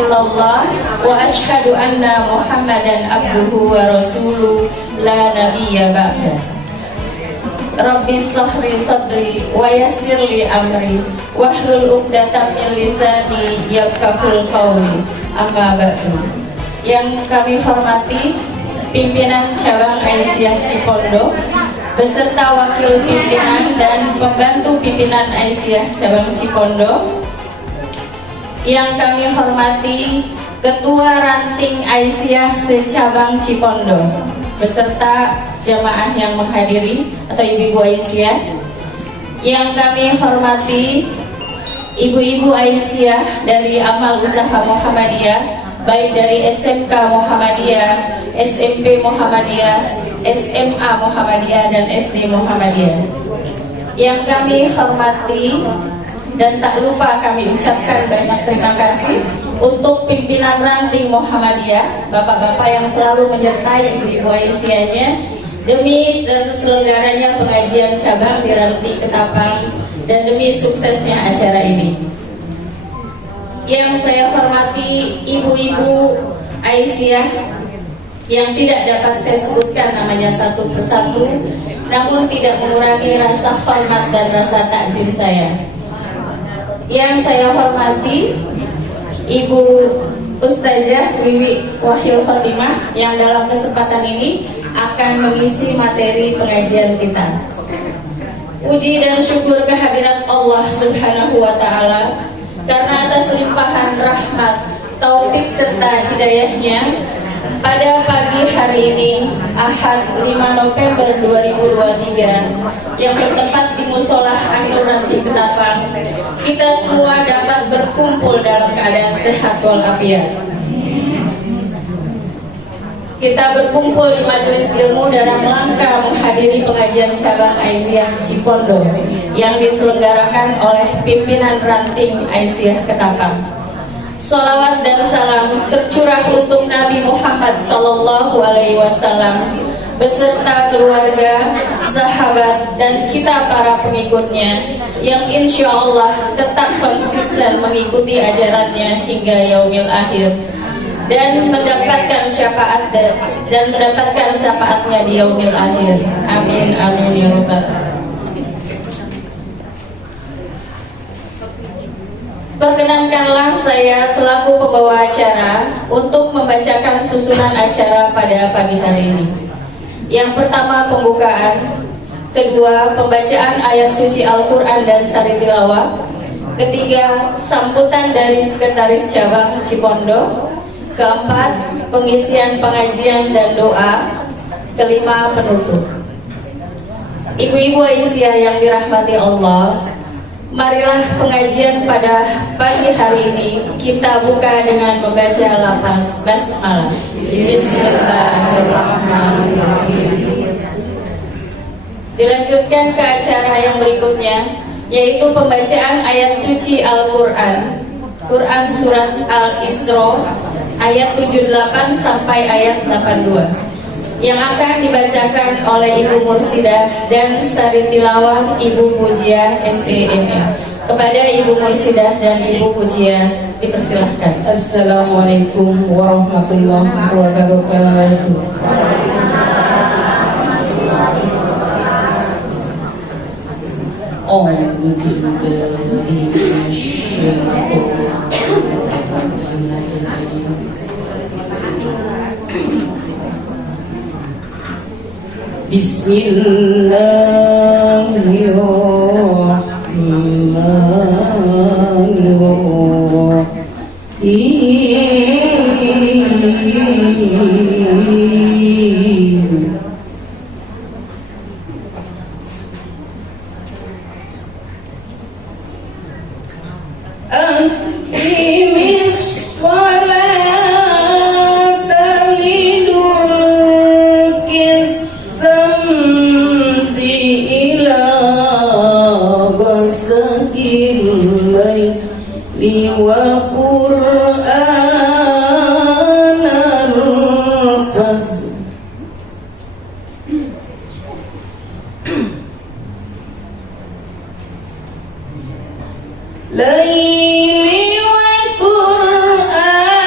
illallah wa asyhadu anna Muhammadan abduhu wa rasuluh la nabiyya ba'da. Rabbi shrah sadri wa yassir li amri wahlul 'uqdatam min lisani yafqahul qawli. Amma ba'du. Yang kami hormati pimpinan cabang Aisyah Cipondo beserta wakil pimpinan dan pembantu pimpinan Aisyah cabang Cipondo. Yang kami hormati Ketua Ranting Aisyah secabang Cipondo beserta jamaah yang menghadiri atau ibu-ibu Aisyah. Yang kami hormati ibu-ibu Aisyah dari Amal Usaha Muhammadiyah, baik dari SMK Muhammadiyah, SMP Muhammadiyah, SMA Muhammadiyah, dan SD Muhammadiyah. Yang kami hormati dan tak lupa kami ucapkan banyak terima kasih untuk pimpinan Ranting Muhammadiyah, bapak-bapak yang selalu menyertai ibu-ibu Aisyahnya demi terselenggaranya pengajian cabang di Ranting Ketapang dan demi suksesnya acara ini. Yang saya hormati ibu-ibu Aisyah yang tidak dapat saya sebutkan namanya satu persatu, namun tidak mengurangi rasa hormat dan rasa takzim saya. Yang saya hormati Ibu Ustazah Wiwi Wahil Khotimah yang dalam kesempatan ini akan mengisi materi pengajian kita. Puji dan syukur kehadirat Allah Subhanahu wa Ta'ala karena atas limpahan rahmat, taufik serta hidayahnya pada pagi hari ini Ahad 5 November 2023 yang bertempat di Musolah Ainur Ranting Ketapang, kita semua dapat berkumpul dalam keadaan sehat walafiat. Kita berkumpul di majelis ilmu dalam rangka menghadiri pengajian cabang Aisyah Cipondo yang diselenggarakan oleh pimpinan Ranting Aisyah Ketapang. Sholawat dan salam tercurah untuk Nabi Muhammad SAW beserta keluarga, sahabat, dan kita para pengikutnya yang insya Allah tetap konsisten mengikuti ajarannya hingga yaumil akhir dan mendapatkan syafaat dan mendapatkan syafaatnya di yaumil akhir. Amin amin ya rabbal alamin. Perkenankanlah saya selaku pembawa acara untuk membacakan susunan acara pada pagi hari ini. Yang pertama pembukaan, kedua pembacaan ayat suci Al-Quran dan sari tilawah, ketiga sambutan dari sekretaris cabang Cipondo, keempat pengisian pengajian dan doa, kelima penutup. Ibu-ibu Aisyah yang dirahmati Allah, marilah pengajian pada pagi hari ini kita buka dengan membaca lafaz basmalah. Bismillahirrahmanirrahim. Dilanjutkan ke acara yang berikutnya, yaitu pembacaan ayat suci Al-Quran, Quran surat Al-Isra ayat 78 sampai ayat 82, yang akan dibacakan oleh Ibu Mursidah dan sari tilawah Ibu Pujiah SEMM. Kepada Ibu Mursidah dan Ibu Pujiah dipersilahkan. Assalamualaikum warahmatullahi wabarakatuh. Bismillahirrahmanirrahim. Laili wa Qur'an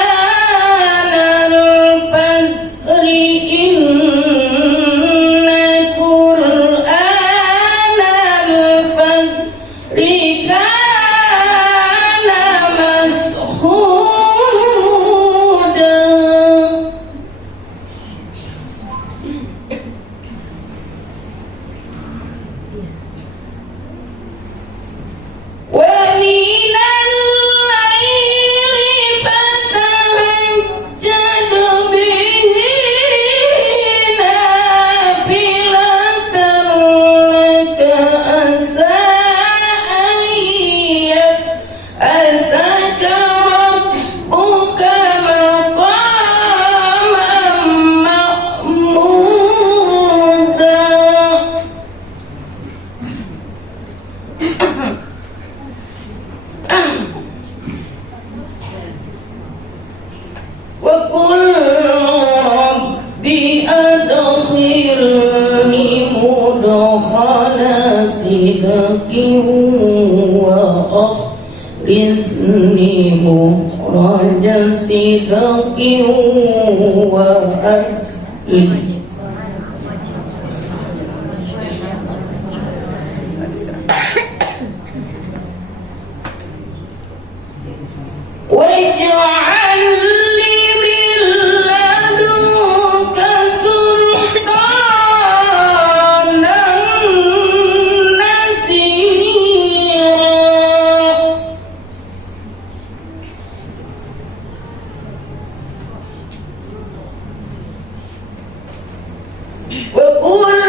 وأخرجني مخرج صدق وأدلي واجعل لي من لدنك سلطانا نصيرا وقل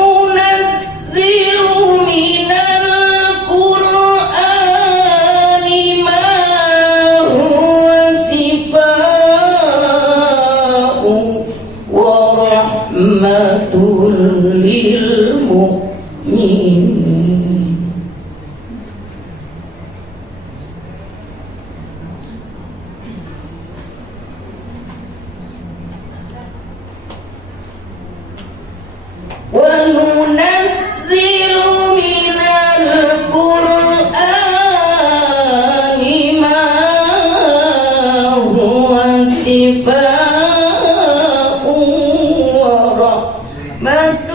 وننزل من القرآن ما هو شفاء ورحمة للمؤمنين وننزل من القرآن ما هو شفاء ورحمة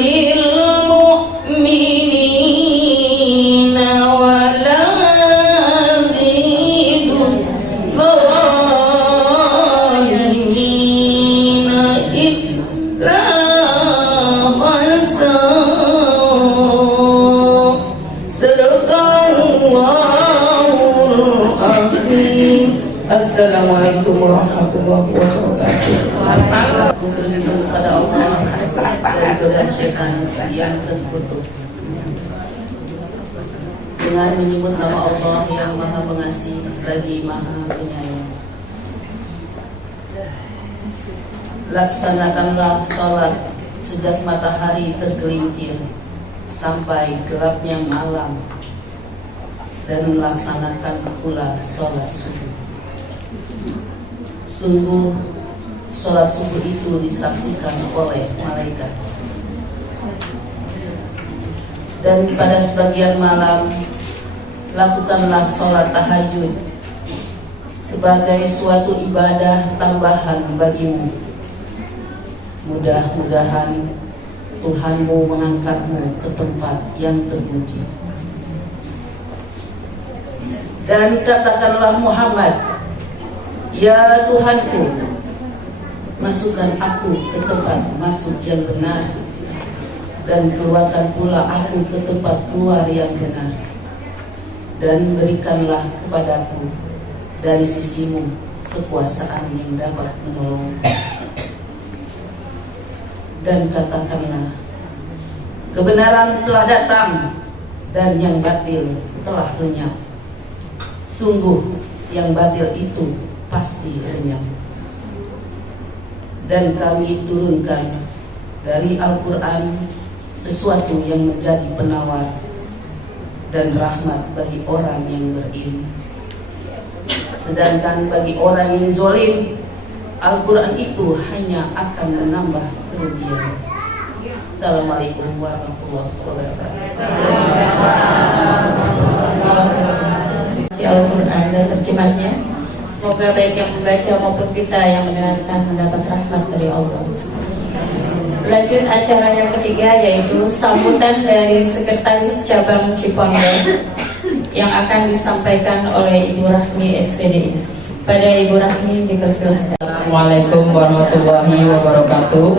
للمؤمنين ولا يزيد الظالمين إلا Assalamualaikum warahmatullahi wabarakatuh. Aku berlindung kepada Allah dari godaan syaitan yang terkutuk dengan menyebut nama Allah yang Maha Pengasih lagi Maha Penyayang. Laksanakanlah sholat sejak matahari tergelincir sampai gelapnya malam, dan laksanakan pula sholat subuh. Sungguh sholat subuh itu disaksikan oleh malaikat. Dan pada sebagian malam lakukanlah sholat tahajud sebagai suatu ibadah tambahan bagimu. Mudah-mudahan Tuhanmu mengangkatmu ke tempat yang terpuji. Dan katakanlah Muhammad, ya Tuhanku, masukkan aku ke tempat masuk yang benar, dan keluarkan pula aku ke tempat keluar yang benar, dan berikanlah kepadaku dari sisimu kekuasaan yang dapat menolongku. Dan katakanlah, kebenaran telah datang dan yang batil telah lenyap. Sungguh yang batil itu pasti lenyap. Dan kami turunkan dari Al-Quran sesuatu yang menjadi penawar dan rahmat bagi orang yang berilmu. Sedangkan bagi orang yang zalim, Al-Quran itu hanya akan menambah kerugian. Assalamualaikum warahmatullahi wabarakatuh. Al-Quran dan terjemahnya. Semoga baik yang membaca maupun kita yang mendengarkan mendapat rahmat dari Allah. Lanjut acara yang ketiga, yaitu sambutan dari Sekretaris Cabang Cipondoh yang akan disampaikan oleh Ibu Rahmi SPDI. Pada Ibu Rahmi dipersilahkan. Assalamualaikum warahmatullahi wabarakatuh.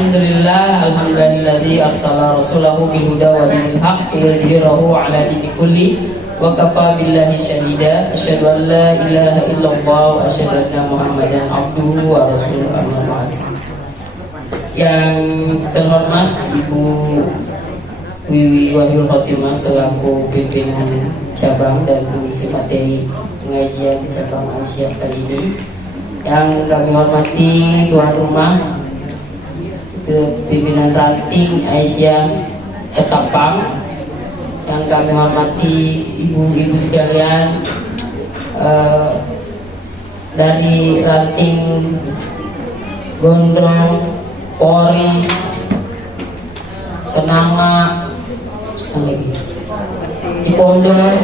Alhamdulilladzi arsala rasulahu bil huda wa dinil haqq liyudhhirahu 'ala dini kulli wa kafa billahi shahida. Asyhadu an la ilaha illallah wa asyhadu anna Muhammadan abduhu wa rasuluhu. Yang terhormat Ibu Wiwi Wahyul Khotimah selaku pimpinan cabang dan pengisi materi pengajian cabang Aisyah kali ini. Yang kami hormati tuan rumah, pimpinan ranting Aisyah Ketapang. Yang kami hormati ibu-ibu sekalian dari ranting Gondrong, Poris, Kenanga, di Pondok,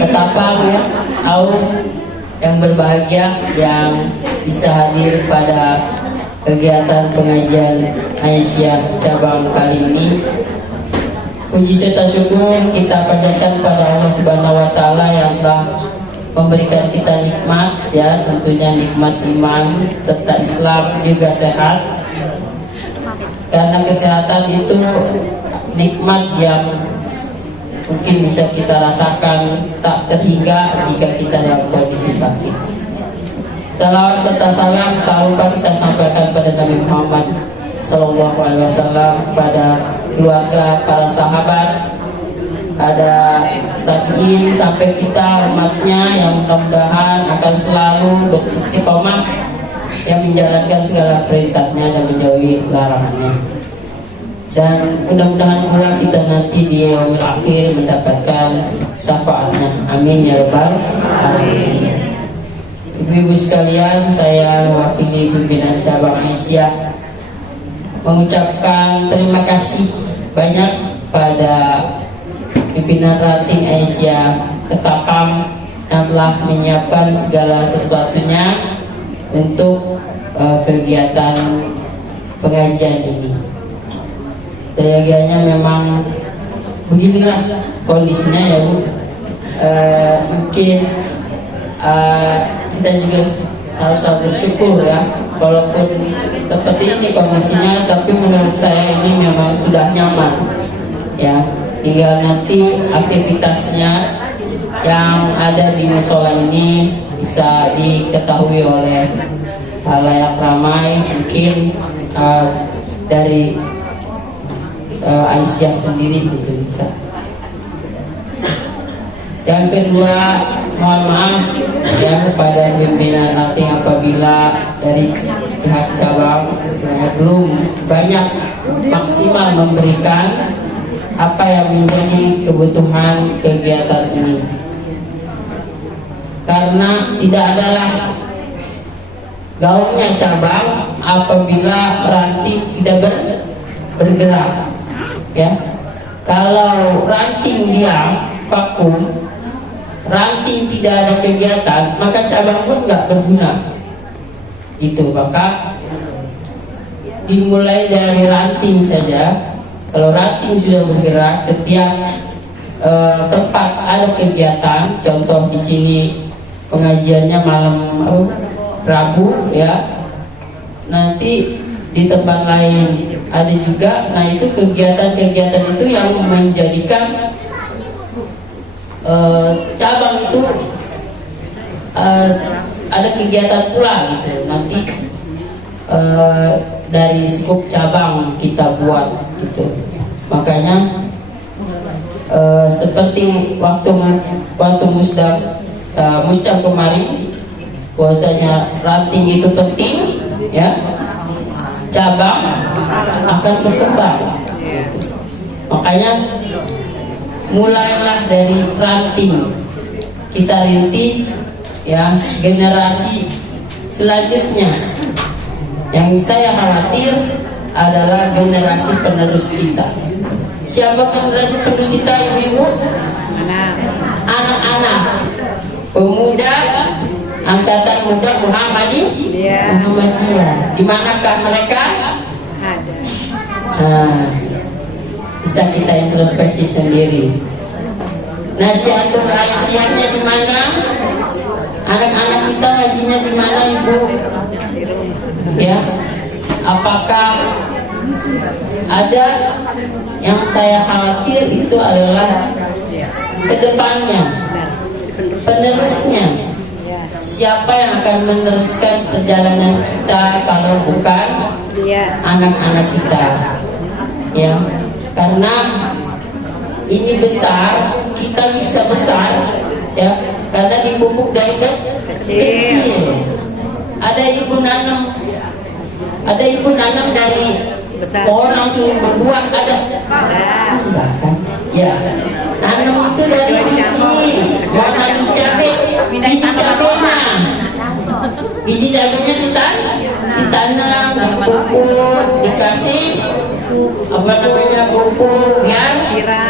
Ketapang ya, yang berbahagia yang bisa hadir pada kegiatan pengajian Aisyah cabang kali ini. Puji serta syukur kita panjatkan pada Allah Subhanahu wa taala yang telah memberikan kita nikmat, ya, tentunya nikmat iman serta Islam juga sehat. Karena kesehatan itu nikmat yang mungkin bisa kita rasakan tak terhingga jika kita dalam kondisi sakit. Salawat serta salam tak lupa kita sampaikan pada Nabi Muhammad SAW, pada keluarga, para sahabat, ada tabiin sampai kita umatnya yang mudah-mudahan akan selalu beristiqomah yang menjalankan segala perintahnya dan menjauhi larangannya. Dan mudah-mudahan pula kita nanti di yaumil akhir mendapatkan syafaatnya. Amin ya rabbal alamin. Ibu-ibu sekalian, saya mewakili pimpinan cabang Aisyah mengucapkan terima kasih banyak pada pimpinan ranting Aisyah Ketapang yang telah menyiapkan segala sesuatunya untuk kegiatan pengajian ini. Seyogianya memang beginilah kondisinya ya Bu. Mungkin kita juga harus bersyukur ya, walaupun seperti ini kondisinya, tapi menurut saya ini memang sudah nyaman ya. Tinggal nanti aktivitasnya yang ada di musola ini bisa diketahui oleh halayak ramai, mungkin dari Aisyah sendiri gitu bisa. Yang kedua, mohon maaf ya kepada pimpinan nanti apabila dari pihak cabang belum banyak maksimal memberikan apa yang menjadi kebutuhan kegiatan ini, karena tidak adalah gaungnya cabang apabila ranting tidak bergerak ya. Kalau ranting diam vakum, ranting tidak ada kegiatan, maka cabang pun nggak berguna. Itu maka dimulai dari ranting saja. Kalau ranting sudah bergerak, setiap tempat ada kegiatan, contoh di sini pengajiannya malam Rabu ya, nanti di tempat lain ada juga. Nah itu kegiatan-kegiatan itu yang menjadikan cabang itu ada kegiatan pula gitu. Nanti dari skup cabang kita buat gitu. Makanya seperti waktu muscam kemarin, bahwasanya ranting itu penting ya, cabang akan berkembang gitu. Makanya mulailah dari ranting, kita rintis ya generasi selanjutnya. Yang saya khawatir adalah generasi penerus kita. Siapa generasi penerus kita, ibu-ibu? Anak-anak, pemuda, angkatan muda Muhammadiyah. Di manakah mereka? Nah, bisa kita introspeksi sendiri. Nasihatul Aisyahnya di mana? Anak-anak kita ngajinya di mana, ibu? Ya, apakah ada? Yang saya khawatir itu adalah kedepannya, penerusnya. siapa yang akan meneruskan perjalanan kita kalau bukan anak-anak kita, ya, karena ini besar, kita bisa besar, ya, karena dipupuk dari kecil. Ada ibu nanam dari pohon langsung berbuah, ada. Enggak kan? Ya, tanam itu dari biji. Mau nanam cabai, biji cabainya ditanam, dipupuk, dikasih pupuk biar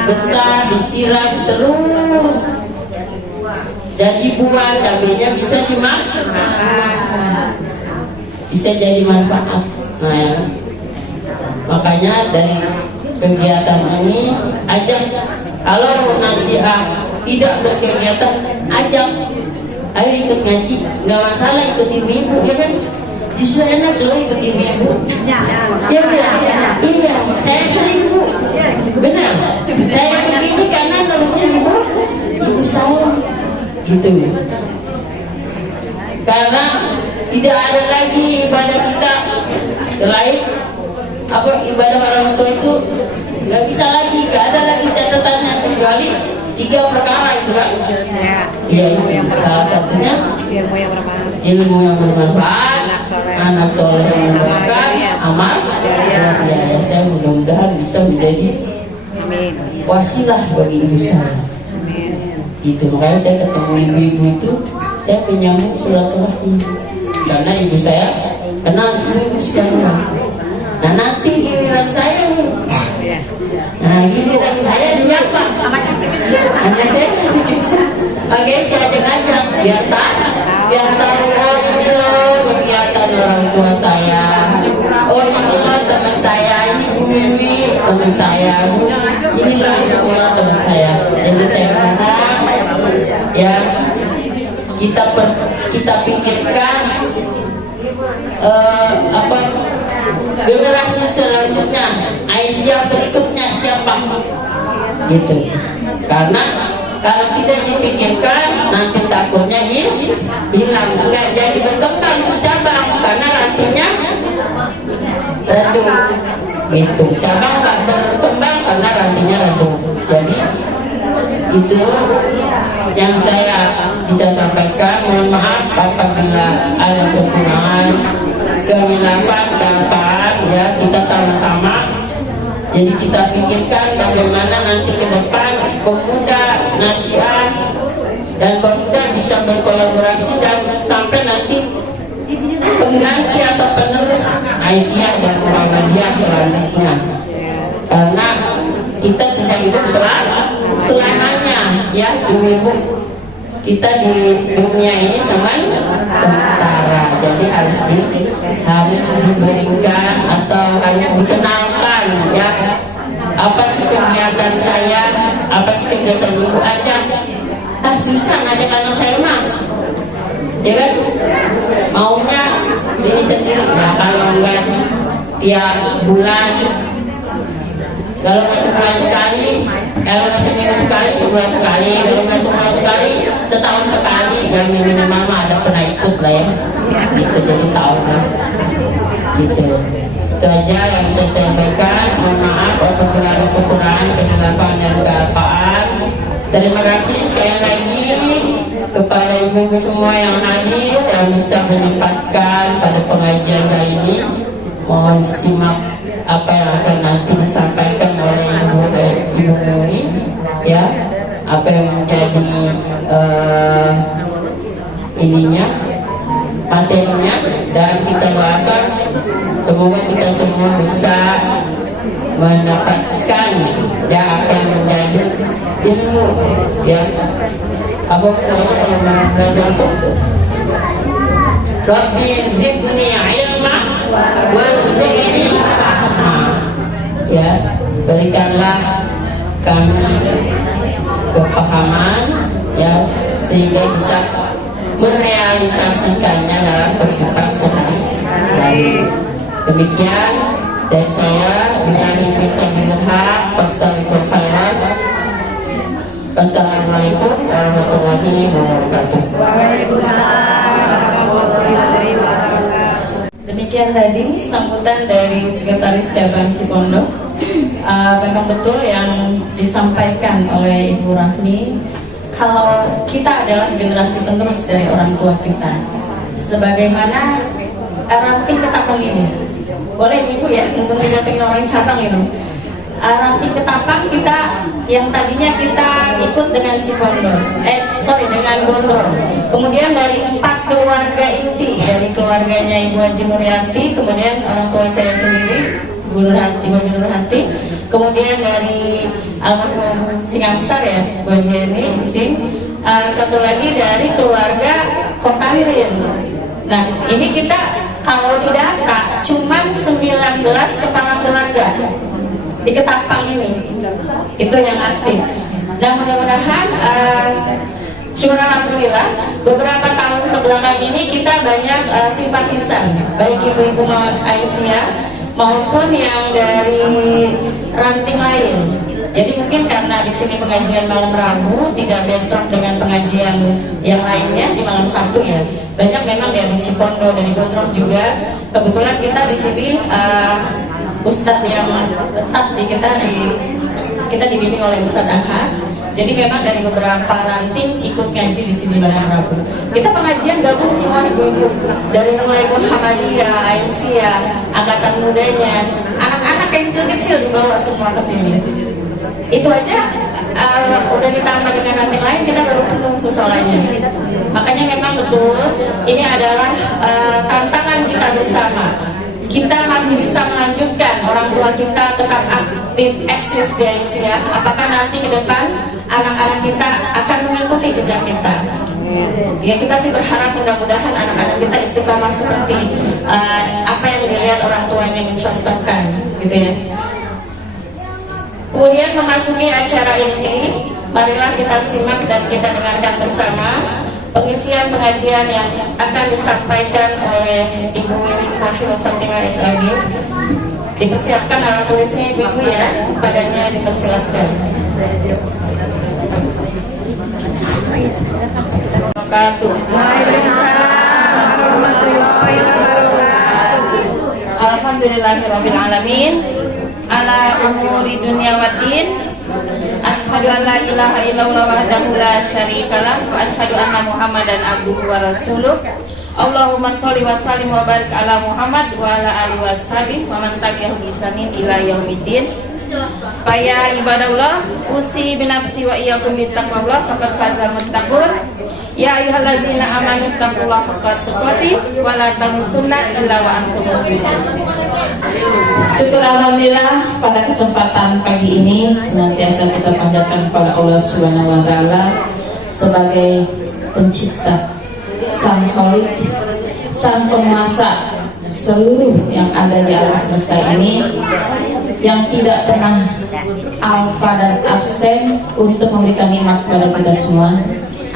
besar, disiram terus. Jadi buah cabainya bisa dimakan, bisa jadi manfaat. Nah, ya. Makanya dari kegiatan ini ajak, kalau nasihat tidak berkegiatan, ajak, ayo ikut ngaji, nggak masalah ikut ibu-ibu, ya kan? Justru enak loh ikut ibu-ibu. Iya, iya, saya sering bu, benar. Saya begini karena nerusin ibu saya, gitu. Karena tidak ada lagi ibadah kita selain ibadah orang tua itu nggak bisa lagi, nggak ada lagi catatannya kecuali 3 perkara itu kan. Ya, itu salah satunya ilmu yang bermanfaat, anak soleh yang mendoakan, amal. Ya, saya mudah-mudahan bisa menjadi wasilah bagi ibu saya. Itu makanya saya ketemu ibu-ibu itu, saya penyambung silaturahmi karena ibu saya kenal ibu sekarang. Nah, nanti giliran saya nih. Nah, giliran saya siapa? Anak saya masih kecil. Oke, saya ajak biar tahu ini loh kegiatan orang tua saya. Oh, ini loh teman saya, ini Bu Wiwi teman saya, Bu. Ini loh semua teman saya. Jadi saya berharap ya kita pikirkan generasi selanjutnya, Aisyah berikutnya siapa, gitu. Karena kalau tidak dipikirkan nanti takutnya hilang, nggak jadi berkembang secabang karena rantingnya redup, gitu. Cabang nggak berkembang karena rantingnya redup. Jadi itu yang saya bisa sampaikan. Mohon maaf apabila ada kekurangan, kehilafan, gampang ya, kita sama-sama. Jadi kita pikirkan bagaimana nanti ke depan pemuda, nasihat dan pemuda bisa berkolaborasi dan sampai nanti pengganti atau penerus Aisyah dan Muhammadiyah selanjutnya. Karena kita tidak hidup selamanya, ya ibu-ibu. Kita di dunia ini sementara, jadi harus diberikan atau harus dikenalkan, ya. Apa sih kegiatan saya? Apa sih kegiatan ibu ajak? Susah ngajak anak saya mah, ya kan? Maunya ini sendiri. Nah, kalau enggak tiap bulan, kalau nggak sebulan sekali, kalau nggak seminggu sekali, sebulan sekali, kalau nggak sebulan sekali, setahun sekali, dan minimal ada pernah ikut lah ya, gitu. Jadi tahu lah, gitu. Itu aja yang bisa saya sampaikan. Mohon maaf apabila ada kekurangan, kehilafan dan keapaan. Terima kasih sekali lagi kepada ibu-ibu semua yang hadir yang bisa menyempatkan pada pengajian kali ini. Mohon disimak apa yang akan nanti disampaikan oleh Ibu Nuri, ya, apa yang menjadi materinya, dan kita doakan semoga kita semua bisa mendapatkan ya apa yang menjadi ilmu, ya. Apa kalau belajar itu Rabbi zidni ilma warzuqni fahma, ya, berikanlah kami kepahaman, ya, sehingga bisa merealisasikannya dalam kehidupan sehari-hari. Demikian dari saya, billahi fisabilillah, wastaghfirul khairat. Wassalamualaikum warahmatullahi wabarakatuh. Waalaikumsalam. demikian tadi sambutan dari Sekretaris Cabang Cipondo. Memang betul yang disampaikan oleh Ibu Rahmi, kalau kita adalah generasi penerus dari orang tua kita. Sebagaimana ranting ketapang ini, boleh Ibu ya, untuk mendatangi orang cabang itu. Ranting ketapang kita yang tadinya kita ikut dengan Cipondo, dengan Gondrong. Kemudian dari 4 keluarga inti, dari keluarganya Ibu Haji Nurhati, kemudian orang tua saya sendiri, Ibu Haji Nurhati, kemudian dari almarhum Cing Amsar ya, Bu Haji Cing, satu lagi dari keluarga Kotamirin. Nah, ini kita kalau didata cuman 19 kepala keluarga di Ketapang ini, itu yang aktif. Dan mudah-mudahan syukur alhamdulillah beberapa tahun kebelakang ini kita banyak simpatisan, baik ibu-ibu Aisyah maupun yang dari ranting lain. Jadi mungkin karena di sini pengajian malam Rabu tidak bentrok dengan pengajian yang lainnya di malam Sabtu ya. Banyak memang dari Cipondo, dari Gondrong juga. Kebetulan kita di sini Ustadz yang tetap kita dibimbing oleh Ustadz Ahad. Jadi memang dari beberapa ranting ikut ngaji di sini malam Rabu. Kita pengajian gabung semua ibu-ibu, dari mulai Muhammadiyah, Aisyah, angkatan mudanya, anak-anak yang kecil-kecil dibawa semua ke sini. Itu aja udah ditambah dengan ranting lain, kita baru penuh musolanya. Makanya memang betul ini adalah tantangan kita bersama. Kita masih bisa melanjutkan orang tua kita tetap aktif eksis di Aisyah. Apakah nanti ke depan anak-anak kita akan mengikuti jejak kita? Ya, kita sih berharap mudah-mudahan anak-anak kita istiqomah seperti apa yang dilihat orang tuanya mencontohkan, gitu ya. Kemudian memasuki acara inti, marilah kita simak dan kita dengarkan bersama pengisian pengajian yang akan disampaikan oleh Ibu Wiwin Khafifah Fatimah SAG. Dipersiapkan alat tulisnya Ibu ya, padanya dipersilakan. Alhamdulillahirrabbilalamin, ala umuri dunia waddin. Asyhadu an la ilaha illallah wahdahu la syarikalah wa asyhadu anna Muhammadan abduhu wa rasuluh. Allahumma sholli wa sallim wa barik ala Muhammad wa ala alihi washabihi wa man tabi'ahum bi ihsanin ila yaumiddin. Faya ibadallah, usi binafsi wa iyyakum bittaqwallah faqad fazal muttaqun. Ya ayyuhallazina amanu taqullaha haqqa tuqatih wa la tamutunna illa wa antum muslimun. Syukur alhamdulillah pada kesempatan pagi ini senantiasa kita panjatkan kepada Allah Subhanahu wa taala sebagai pencipta, sang khalik, sang penguasa seluruh yang ada di alam semesta ini, yang tidak pernah alfa dan absen untuk memberikan nikmat kepada kita semua.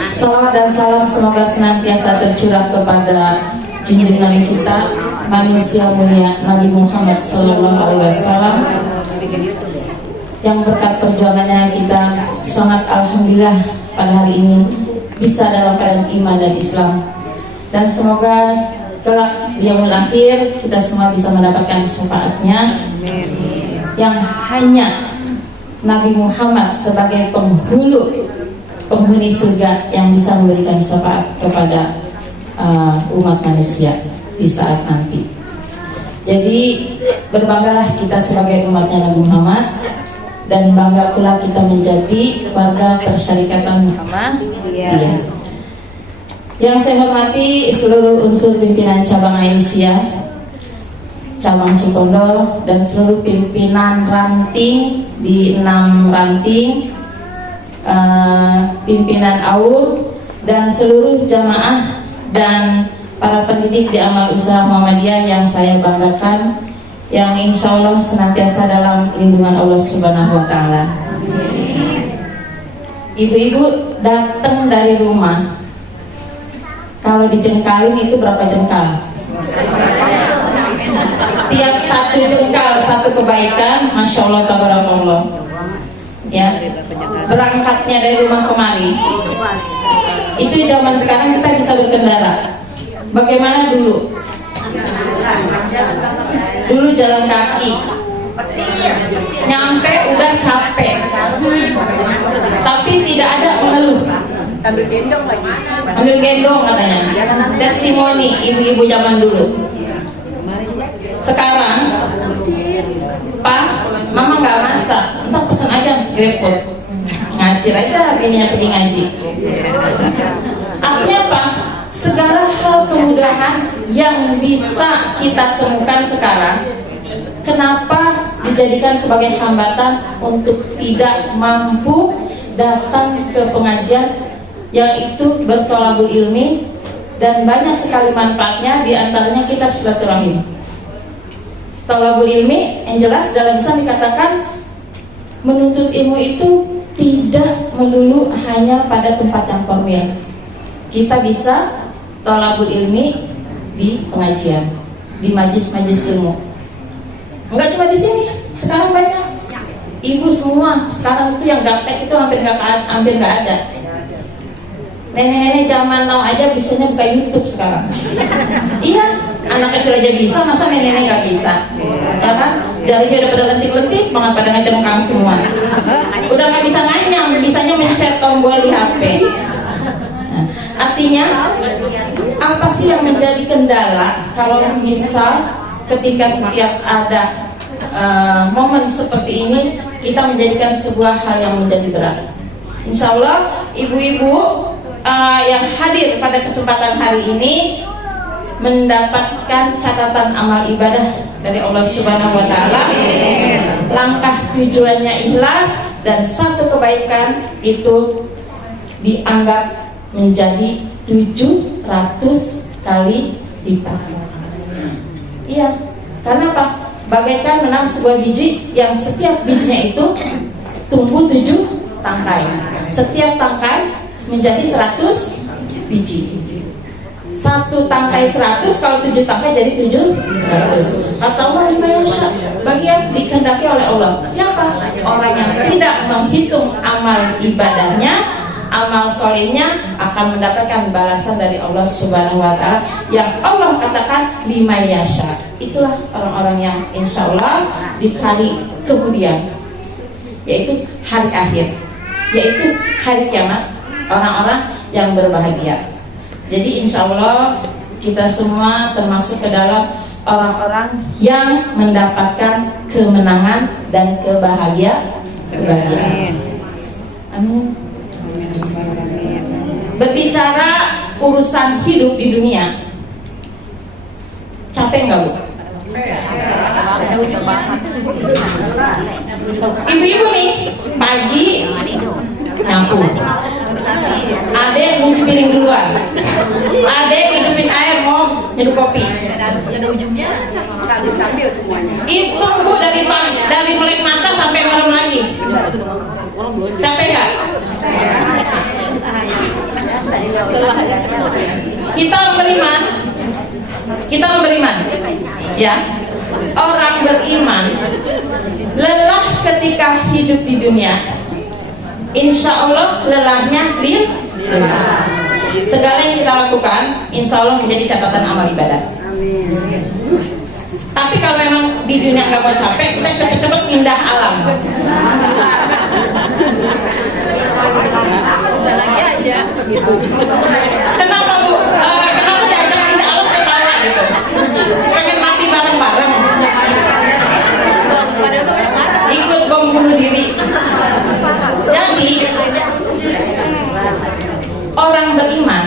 Salawat dan salam semoga senantiasa tercurah kepada junjungan kita, manusia mulia Nabi Muhammad SAW, yang berkat perjuangannya kita sangat alhamdulillah pada hari ini bisa dalam keadaan iman dan Islam, dan semoga kelak di yaumul akhir kita semua bisa mendapatkan syafaatnya, yang hanya Nabi Muhammad sebagai penghuni surga yang bisa memberikan syafaat kepada umat manusia di saat nanti. Jadi berbanggalah kita sebagai umatnya Nabi Muhammad, dan bangga pula kita menjadi warga persyarikatan Muhammadiyah. Yang saya hormati seluruh unsur pimpinan cabang Aisyah, cabang Cipondo, dan seluruh pimpinan ranting di 6 ranting, pimpinan AUM, dan seluruh jamaah dan para pendidik di amal usaha Muhammadiyah yang saya banggakan, yang insya Allah senantiasa dalam lindungan Allah Subhanahu wa taala. Ibu-ibu datang dari rumah, kalau dijengkalin itu berapa jengkal? Tiap satu jengkal satu kebaikan, masya Allah tabarakallah. Ya, berangkatnya dari rumah kemari. Itu zaman sekarang kita bisa berkendara. Bagaimana dulu? Dulu jalan kaki, nyampe udah capek, tapi tidak ada mengeluh. Sambil gendong lagi. Ambil gendong katanya. Testimoni ibu-ibu zaman dulu. Sekarang, Pak, Mama nggak masak, entah pesen aja GrabFood. Ngacir aja bininya pergi ngaji. Artinya apa? Segala hal kemudahan yang bisa kita temukan sekarang, kenapa dijadikan sebagai hambatan untuk tidak mampu datang ke pengajian yang itu bertolabul ilmi dan banyak sekali manfaatnya, diantaranya kita silaturahim. Tolabul ilmi yang jelas dalam Islam dikatakan menuntut ilmu itu tidak melulu hanya pada tempat yang formal. Kita bisa tolabul ilmi di pengajian, di majlis-majlis ilmu. Enggak cuma di sini, sekarang banyak ibu semua sekarang itu yang gaptek itu hampir nggak ada. Nenek-nenek zaman now aja bisanya buka YouTube sekarang. Iya, anak kecil aja bisa, masa nenek-nenek nggak bisa? Ya kan? Jarinya udah pada lentik-lentik, banget pada ngacem kamu semua. Udah nggak bisa nganyam, bisanya mencet tombol di HP. Nah, artinya apa sih yang menjadi kendala kalau misal ketika setiap ada momen seperti ini kita menjadikan sebuah hal yang menjadi berat? Insya Allah ibu-ibu yang hadir pada kesempatan hari ini mendapatkan catatan amal ibadah dari Allah Subhanahu wa Ta'ala. Langkah tujuannya ikhlas dan satu kebaikan itu dianggap menjadi 700 kali lipat. Iya, karena apa? Bagaikan menanam sebuah biji yang setiap bijinya itu tumbuh 7 tangkai. Setiap tangkai menjadi 100 biji. Satu tangkai 100, kalau 7 tangkai jadi 700. Atau bagi yang dikehendaki oleh Allah. Siapa? Orang yang tidak menghitung amal ibadahnya, amal solehnya akan mendapatkan balasan dari Allah Subhanahu wa Ta'ala yang Allah katakan lima yasha. Itulah orang-orang yang insya Allah di hari kemudian, yaitu hari akhir, yaitu hari kiamat, orang-orang yang berbahagia. Jadi insya Allah kita semua termasuk ke dalam orang-orang yang mendapatkan kemenangan dan kebahagiaan. Amin. Berbicara urusan hidup di dunia, capek nggak Bu? Ibu-ibu nih pagi nyapu, ada yang nyuci piring duluan, ada yang hidupin air mau nyeduh kopi. Ada ujungnya sambil semuanya. Itu Bu dari melek mata sampai malam lagi. Capek nggak? Kita orang beriman, ya. Orang beriman lelah ketika hidup di dunia, insya Allah lelahnya lillah. Segala yang kita lakukan, insya Allah menjadi catatan amal ibadah. Tapi kalau memang di dunia nggak mau capek, kita cepet-cepet pindah alam. Lagi aja segitu. Kenapa Bu? Kenapa diajak pindah alam ketawa gitu? Pengen mati bareng-bareng. Ikut bom bunuh diri. Jadi orang beriman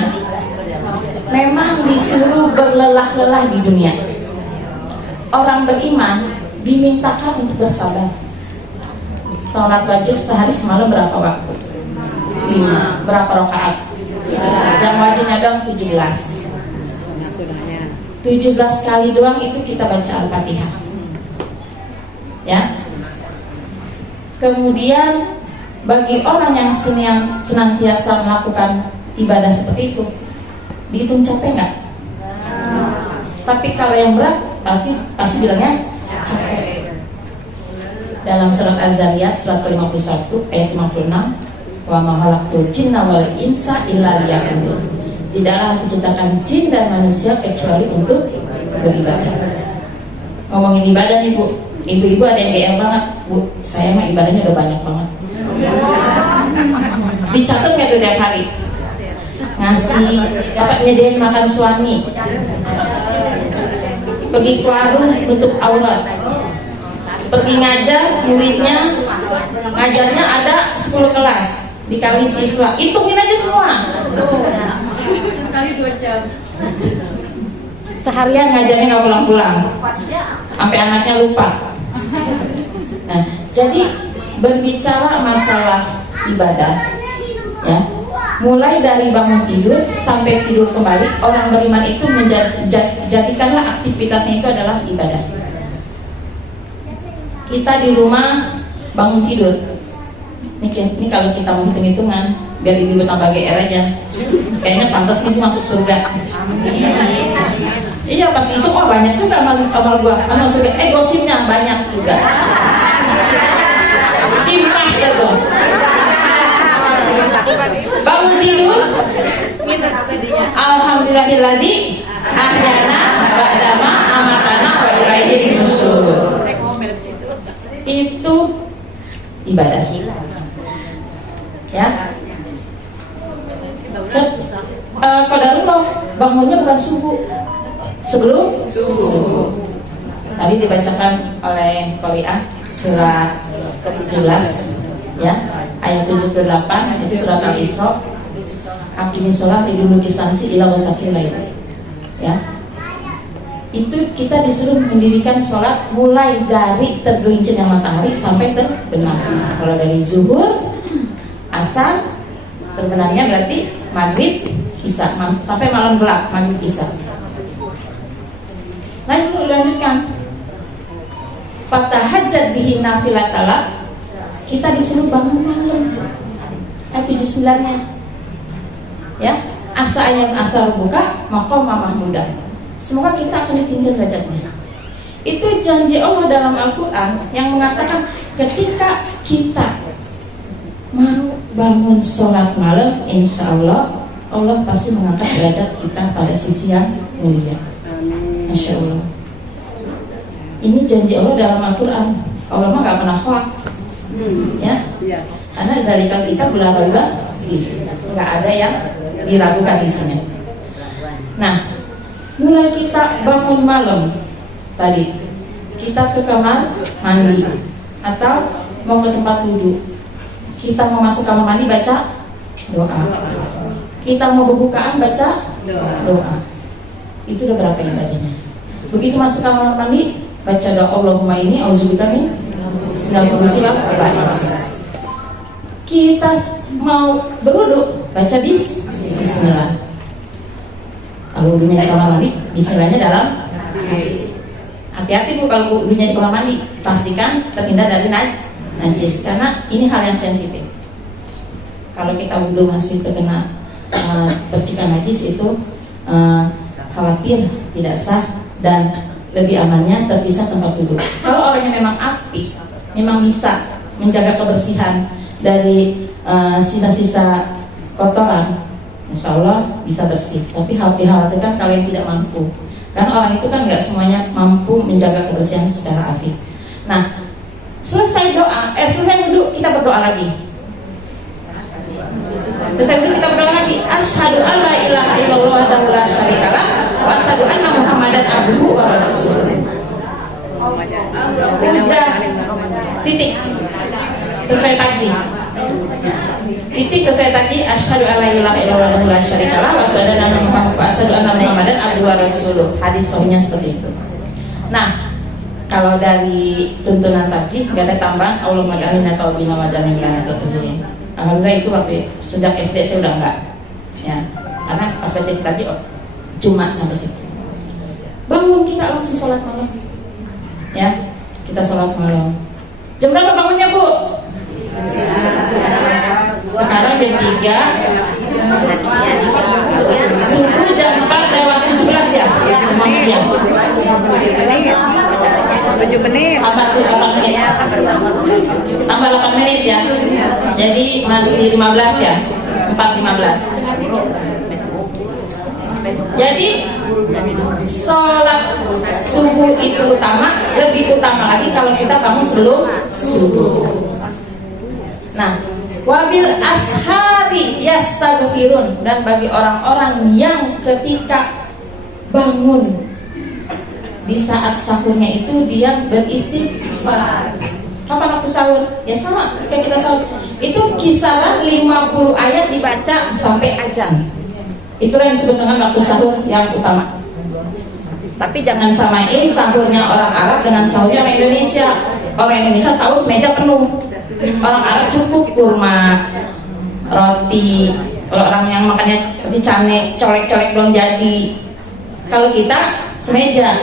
memang disuruh berlelah-lelah di dunia. Orang beriman dimintakan untuk bersabar. Salat wajib sehari semalam berapa waktu? 5. Berapa rakaat? Yang wajibnya dong 17. 17 kali doang itu kita baca Al-Fatihah. Ya. Kemudian bagi orang yang senantiasa melakukan ibadah seperti itu, dihitung capek nggak? Tapi kalau yang berat pasti bilangnya capek. Dalam surat Az-Zariyat surat ke-51 ayat 56, wa ma khalaqtul jinna wal insa illa liya'budun. Tidaklah aku ciptakan jin dan manusia kecuali untuk beribadah. ngomongin ibadah nih Bu. Ibu-ibu ada yang GR banget Bu, saya mah ibadahnya udah banyak banget. Dicatat nggak tuh tiap hari? Ngasih apa, nyediain makan suami, pergi ke warung nutup aurat, pergi ngajar muridnya, ngajarnya ada 10 kelas dikali siswa, hitungin aja semua. Kali 2 jam. Seharian ngajarnya nggak pulang-pulang, sampai anaknya lupa. Nah, jadi berbicara masalah ibadah, ya, mulai dari bangun tidur sampai tidur kembali, orang beriman itu jadikanlah aktivitasnya itu adalah ibadah. Kita di rumah bangun tidur, ini kalau kita mau hitung-hitungan, biar ibu tambah GR aja, kayaknya pantas itu masuk surga. Iya, pas itu oh banyak juga amal gua, masuk surga. Gosipnya banyak juga. Impas itu. Bangun tidur, alhamdulillahilladzi ahyana ba'dama amatana wa ilaihi nusyur. Itu ibadah. Ya. Qadarullah, bangunnya bukan subuh, sebelum subuh. Tadi dibacakan oleh Qari'ah surat ke-17, ya, ayat 78, itu surat Al-Isra. Aqimis sholat liduluki syamsi ila ghasaqil lail. Ya. Itu kita disuruh mendirikan sholat mulai dari tergelincirnya matahari sampai terbenam. Kalau dari zuhur, asar, terbenamnya berarti maghrib, isya, sampai malam gelap, maghrib, isya. Lalu lanjutkan, fatahajjat bihi nafilatala, kita disuruh bangun malam. Ayat 79-nya, ya, asa ayam asar buka maqam mahmudah. Semoga kita akan ditinggi derajatnya. Itu janji Allah dalam Al-Quran yang mengatakan ketika kita mau bangun sholat malam, insya Allah Allah pasti mengangkat derajat kita pada sisi yang mulia. Masya Allah. Ini janji Allah dalam Al-Quran. Allah mah gak pernah hoax, ya. Karena zalikal kita bula riba, nggak ada yang diragukan isinya. Nah, mulai kita bangun malam tadi, kita ke kamar mandi atau mau ke tempat wudhu, kita mau masuk kamar mandi baca doa, kita mau berbukaan baca doa. Itu udah berapa ibadahnya? Begitu masuk kamar mandi baca doa Allahumma inni auzubika min syarri. Kita mau berwudu baca bismillah. Kalau wudunya di kamar mandi, bismillahnya dalam hati. Hati-hati Bu kalau wudunya di kamar mandi, pastikan terhindar dari najis, karena ini hal yang sensitif. Kalau kita wudu masih terkena percikan najis, itu khawatir tidak sah dan lebih amannya terpisah tempat duduk. Kalau orangnya memang aktif, memang bisa menjaga kebersihan dari sisa-sisa kotoran, insya Allah bisa bersih. Tapi dikhawatirkan kalian tidak mampu, karena orang itu kan nggak semuanya mampu menjaga kebersihan secara afif. Nah, selesai doa, selesai wudhu kita berdoa lagi. Selesai wudhu kita berdoa lagi. Asyhadu an la ilaha illallah wahdahu la syarikalah wa asyhadu anna Muhammadan abduhu wa rasuluh. Udah, titik. Selesai taji. Titik selesai tadi, asyhadu an la ilaha illallah wahdahu la syarikalah wa asyhadu anna Muhammadan abduhu wa rasuluh. Hadis sahihnya seperti itu. Nah, kalau dari tuntunan tadi nggak ada tambahan Allahumma ja'alna tawbina wa ja'alna tatuhirin. Alhamdulillah itu waktu sejak SD saya udah enggak, ya, karena pas baca tadi cuma sampai situ. Bangun kita langsung sholat malam, ya, kita sholat malam. Jam berapa bangunnya Bu? Sekarang jam 3, subuh jam 4:17 ya, bangunnya. 7 menit. Tambah 8 menit ya. Jadi masih 15 ya. 4:15. Jadi sholat subuh itu utama, lebih utama lagi kalau kita bangun sebelum subuh. Nah, wabil ashari yastaghfirun, dan bagi orang-orang yang ketika bangun di saat sahurnya itu dia beristighfar. Kapan waktu sahur? Ya sama ketika kita sahur. Itu kisaran 50 ayat dibaca sampai azan. Itulah yang disebut dengan waktu sahur yang utama. Tapi jangan samain sahurnya orang Arab dengan sahurnya orang Indonesia. Orang Indonesia sahur semeja penuh. Orang Arab cukup kurma, roti. Kalau orang yang makannya seperti cane, colek-colek belum jadi. Kalau kita semeja,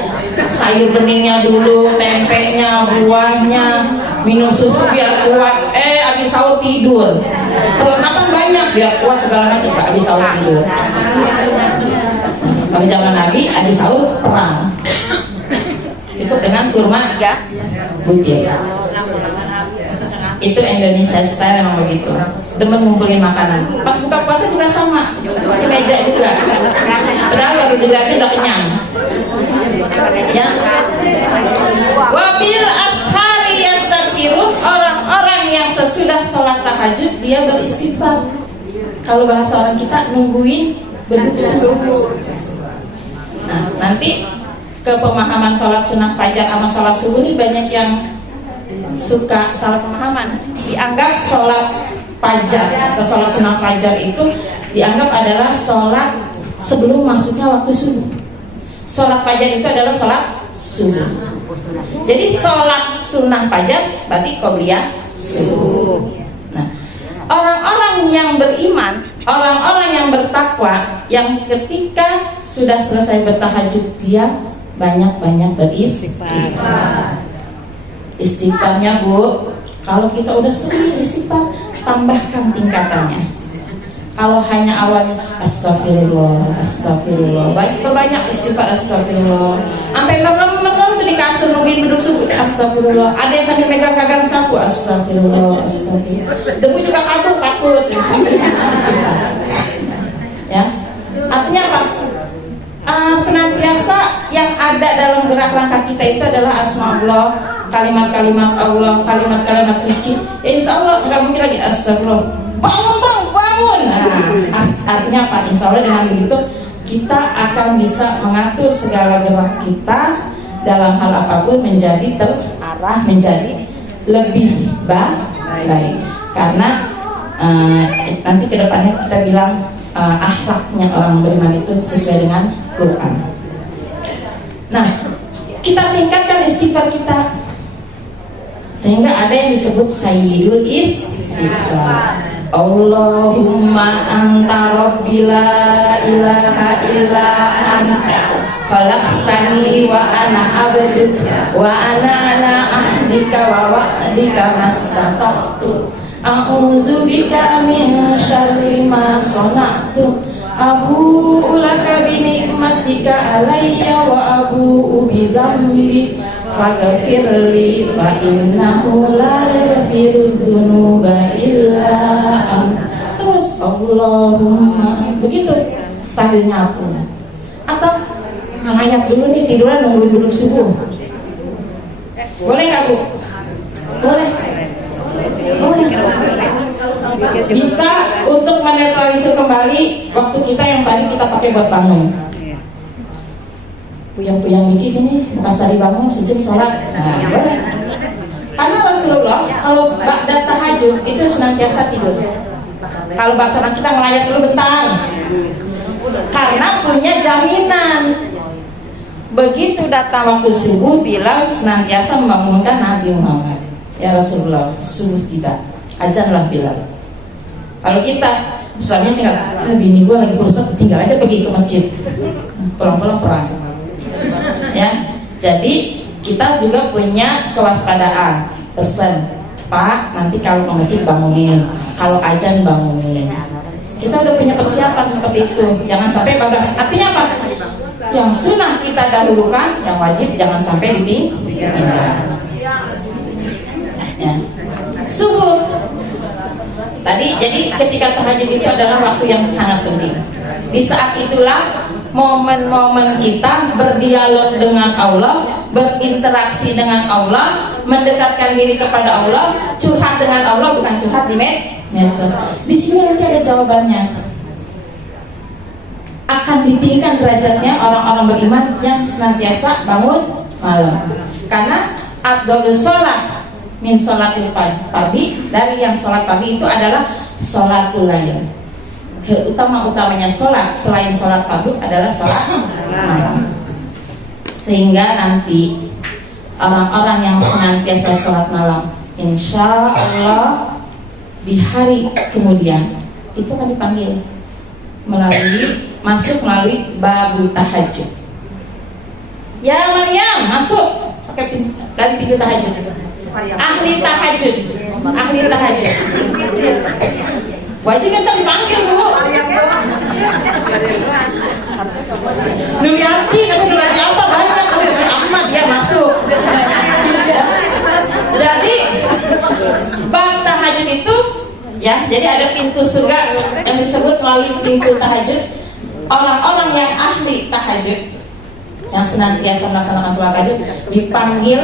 sayur beningnya dulu, tempenya, buahnya, minum susu biar kuat. Habis sahur tidur. Perlengkapan banyak biar kuat segala macam. Habis sahur tidur. Kalau zaman Nabi, habis sahur perang. Cukup dengan kurma 3 butir. Itu Indonesia style memang begitu. Demen ngumpulin makanan. Pas buka puasa juga sama, semeja juga. Padahal baru dilihatnya udah kenyang. Ya. Wabil ashari yastaghfirun, orang-orang yang sesudah sholat tahajud dia beristighfar. Kalau bahasa orang kita nungguin beduk subuh. Nah, nanti ke pemahaman sholat sunnah fajar sama sholat subuh ini banyak yang suka salah pemahaman. Dianggap sholat fajar atau sholat sunnah fajar itu dianggap adalah sholat sebelum masuknya waktu subuh. Sholat fajar itu adalah sholat subuh. Jadi sholat sunnah fajar berarti qobliyah subuh. Nah, orang-orang yang beriman, orang-orang yang bertakwa, yang ketika sudah selesai bertahajud dia banyak-banyak beristighfar. Istighfarnya Bu, kalau kita udah sering istighfar, tambahkan tingkatannya. Kalau hanya awal astagfirullah, astagfirullah, banyak istighfar astagfirullah. Sampai merem-merem tuh di kasur nungguin beduk subuh, astagfirullah. Ada yang sambil megang gagang sapu, astagfirullah, astagfirullah. Debu juga takut. Ya, artinya apa? Senantiasa yang ada dalam gerak langkah kita itu adalah asma Allah, kalimat-kalimat Allah, kalimat-kalimat suci. Insya Allah nggak mungkin lagi astagfirullah. Bangun. Nah, artinya apa? Insya Allah dengan begitu kita akan bisa mengatur segala gerak kita dalam hal apapun menjadi terarah, menjadi lebih baik. Karena nanti kedepannya kita bilang akhlaknya orang beriman itu sesuai dengan Quran. Nah, kita tingkatkan istighfar kita sehingga ada yang disebut sayyidul istighfar. Allahumma anta rabbi la ilaha illa anta khalaqtani wa ana abduka wa ana ala ahdika wa wa'dika mastata'tu a'udzu bika min syarri ma sana'tu abu'u laka bi ni'matika alayya wa abu'u bi dzambi faghfirli fa innahu la yaghfiru dzunuba illa anta. Terus Allahumma, begitu sambil nyapu. Atau ngayap dulu nih, tiduran nungguin beduk subuh. Boleh nggak Bu? Boleh. Bisa untuk menetralisir kembali waktu kita yang tadi kita pakai buat bangun. Puyang-puyang dikit ini bekas tadi bangun sejam sholat. Nah, boleh. Karena Rasulullah kalau ba'da tahajud itu senantiasa tidur. Kalau bahasa kita ngelayat dulu bentar. Karena punya jaminan. Begitu datang waktu subuh, Bilal senantiasa membangunkan Nabi Muhammad. Ya Rasulullah, subuh tiba, azanlah Bilal. Kalau kita misalnya tinggal, bini gue lagi berusaha, tinggal aja pergi ke masjid, pulang-pulang perang. Ya, jadi kita juga punya kewaspadaan. Pesan, Pak, nanti kalau ke masjid bangunin, kalau azan bangunin. Kita udah punya persiapan seperti itu. Jangan sampai bablas. Artinya apa? Yang sunnah kita dahulukan, yang wajib jangan sampai ditinggalkan. Ya. Subuh tadi, jadi ketika tahajud itu adalah waktu yang sangat penting. Di saat itulah momen-momen kita berdialog dengan Allah, berinteraksi dengan Allah, mendekatkan diri kepada Allah, curhat dengan Allah, bukan curhat di medsos. Di sini nanti ada jawabannya. Akan ditinggikan derajatnya orang-orang beriman yang senantiasa bangun malam. Karena afdhalus sholat min sholatil pagi, dari yang sholat pagi itu adalah sholatul lail. Keutama-utamanya sholat selain sholat pagi adalah sholat malam. Sehingga nanti orang-orang yang senantiasa sholat malam, insya Allah di hari kemudian itu akan dipanggil masuk melalui babu tahajud. Ya Maryam, masuk pakai dari pintu tahajud. Ahli tahajud, ahli tahajud. Wajib kan dipanggil dulu. Nuriati, tapi Nuriati apa banyak? Nuriati Ahmad dia masuk. Jadi bab tahajud itu ya, jadi ada pintu surga yang disebut melalui pintu tahajud. Orang-orang yang ahli tahajud, yang senantiasa melaksanakan sholat tahajud, dipanggil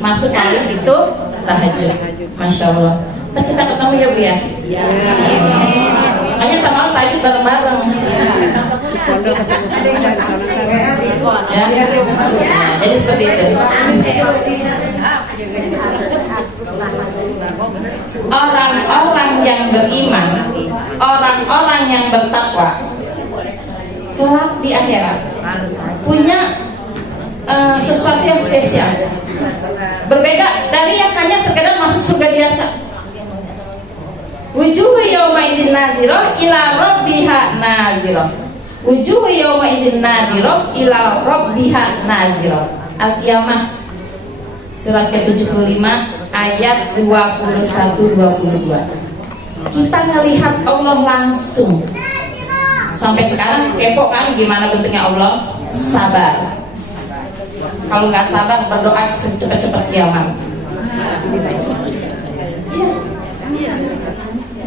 masuk melalui pintu tahajud. Masya Allah. Ntar kita ketemu ya Bu ya. Makanya kita malam tahajud bareng-bareng. Ya. Nah, jadi seperti itu. Orang-orang yang beriman, orang-orang yang bertakwa, kelak di akhirat punya sesuatu yang spesial, berbeda dari yang hanya sekedar masuk surga biasa. Wujuhu yawma idzin nadhirah ila rabbiha nazirah. Wujuhu yawma idzin nadhirah ila rabbiha nazirah. Al-Qiyamah surat ke-75 ayat 21-22. Kita melihat Allah langsung. Sampai sekarang kepo kan gimana bentuknya Allah? Sabar. Kalau nggak sabar berdoa cepet-cepet kiamat.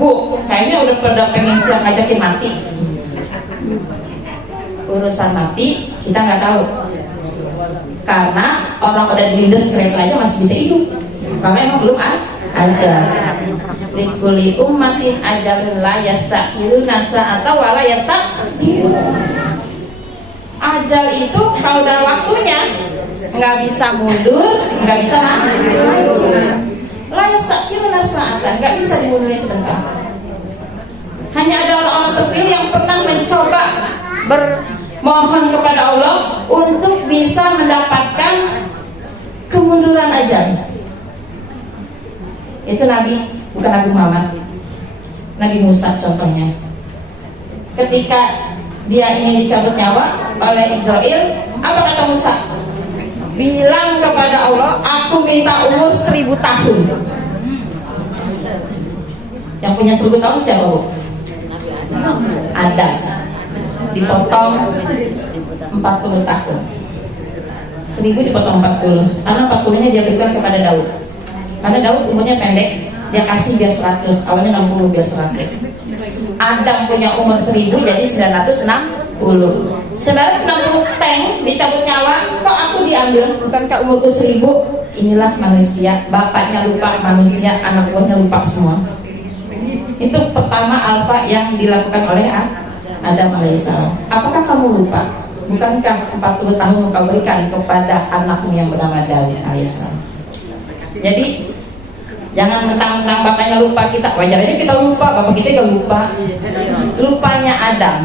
Bu, kayaknya udah pada pengen siap ngajakin mati. Urusan mati kita nggak tahu. Karena orang udah dilindas kereta aja masih bisa hidup. Karena emang belum ada. Likuli ummatin ajalun la yastakhiruna sa'ata wa la yastakhirun. Ajal itu kalau udah waktunya nggak bisa mundur, nggak bisa maju. La yastakhiruna sa'ata, nggak bisa dimundurin sebentar. Hanya ada orang-orang terpilih yang pernah mencoba bermohon kepada Allah untuk bisa mendapatkan kemunduran ajal. Itu Nabi, bukan Nabi Muhammad, Nabi Musa contohnya. Ketika dia ingin dicabut nyawa oleh Israel, apa kata Musa? Bilang kepada Allah, aku minta umur 1000 tahun. Yang punya 1000 tahun siapa Bu? Adam. Dipotong 40 tahun. 1000 dipotong 40. Karena 40-nya dia berikan kepada Daud. Karena Daud umurnya pendek, dia kasih biar 100. Awalnya 60 biar 100. Adam punya umur 1000 jadi 960. 960 tank dicabut nyawa, kok aku diambil? Bukankah umurku 1000? Inilah manusia, bapaknya lupa manusia, anak buahnya lupa semua. Itu pertama alfa yang dilakukan oleh Adam alaihissalam. Apakah kamu lupa? Bukankah 40 tahun kau berikan kepada anakmu yang bernama Daud alaihissalam? Jadi jangan mentang-mentang bapaknya lupa kita, wajar aja kita lupa, bapak kita juga lupa. Lupanya Adam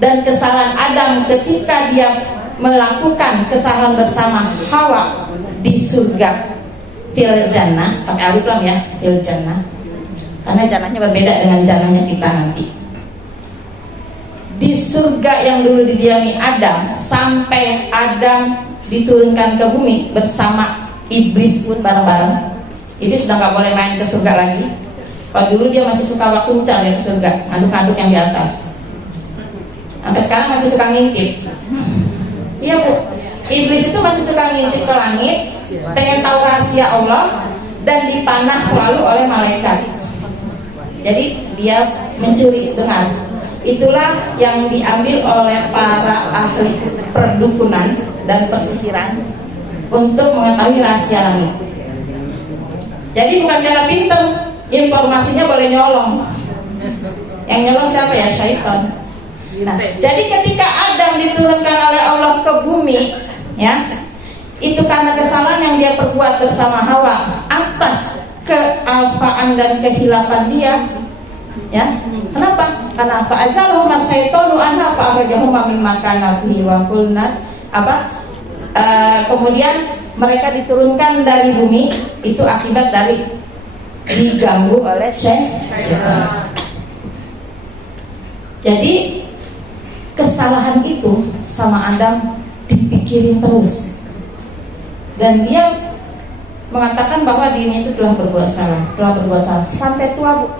dan kesalahan Adam ketika dia melakukan kesalahan bersama Hawa di surga fil jannah, pakai alif lam ya, fil jannah, karena jannahnya berbeda dengan jannahnya kita nanti. Di surga yang dulu didiami Adam, sampai Adam diturunkan ke bumi bersama iblis pun bareng-bareng. Iblis sudah nggak boleh main ke surga lagi. Kalau dulu dia masih suka wakuncal ya ke surga, ngaduk-ngaduk yang di atas. Sampai sekarang masih suka ngintip. Iya Bu, iblis itu masih suka ngintip ke langit, pengen tahu rahasia Allah, dan dipanah selalu oleh malaikat. Jadi dia mencuri dengar itulah yang diambil oleh para ahli perdukunan dan persihiran untuk mengetahui rahasia langit. Jadi bukan karena pinter, informasinya boleh nyolong. Yang nyolong siapa ya? Syaitan. Nah, jadi ketika Adam diturunkan oleh Allah ke bumi, ya, itu karena kesalahan yang dia perbuat bersama Hawa atas kealfaan dan kehilapan dia, ya. Kenapa? Karena fa'azalahuma syaitanu anha fa'akhrajahuma mimma kana fihi wa qulna kemudian mereka diturunkan dari bumi itu akibat dari diganggu oleh syaitan. Jadi kesalahan itu sama Adam dipikirin terus, dan dia mengatakan bahwa dirinya itu telah berbuat salah sampai tua, Bu,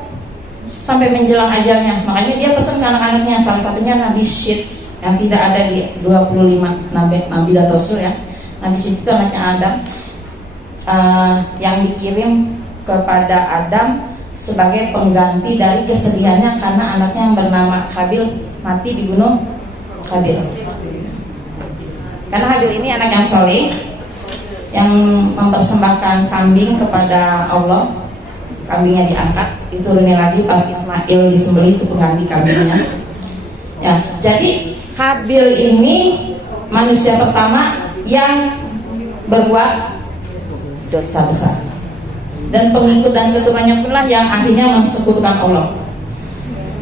sampai menjelang ajalnya. Makanya dia pesan ke anak-anaknya, salah satunya Nabi Syed yang tidak ada di 25 Nabi dan Rasul, ya. Nabi Syed itu anaknya Adam, yang dikirim kepada Adam sebagai pengganti dari kesedihannya karena anaknya yang bernama Habil mati di gunung Habil. Karena Habil ini anak yang soleh, yang mempersembahkan kambing kepada Allah. Kambingnya diangkat, diturunin lagi pas Ismail disembelih itu pengganti kambingnya. Ya, jadi Habil ini manusia pertama yang berbuat dosa besar, dan pengikut dan keturunannya pula yang akhirnya mensekutukan Allah.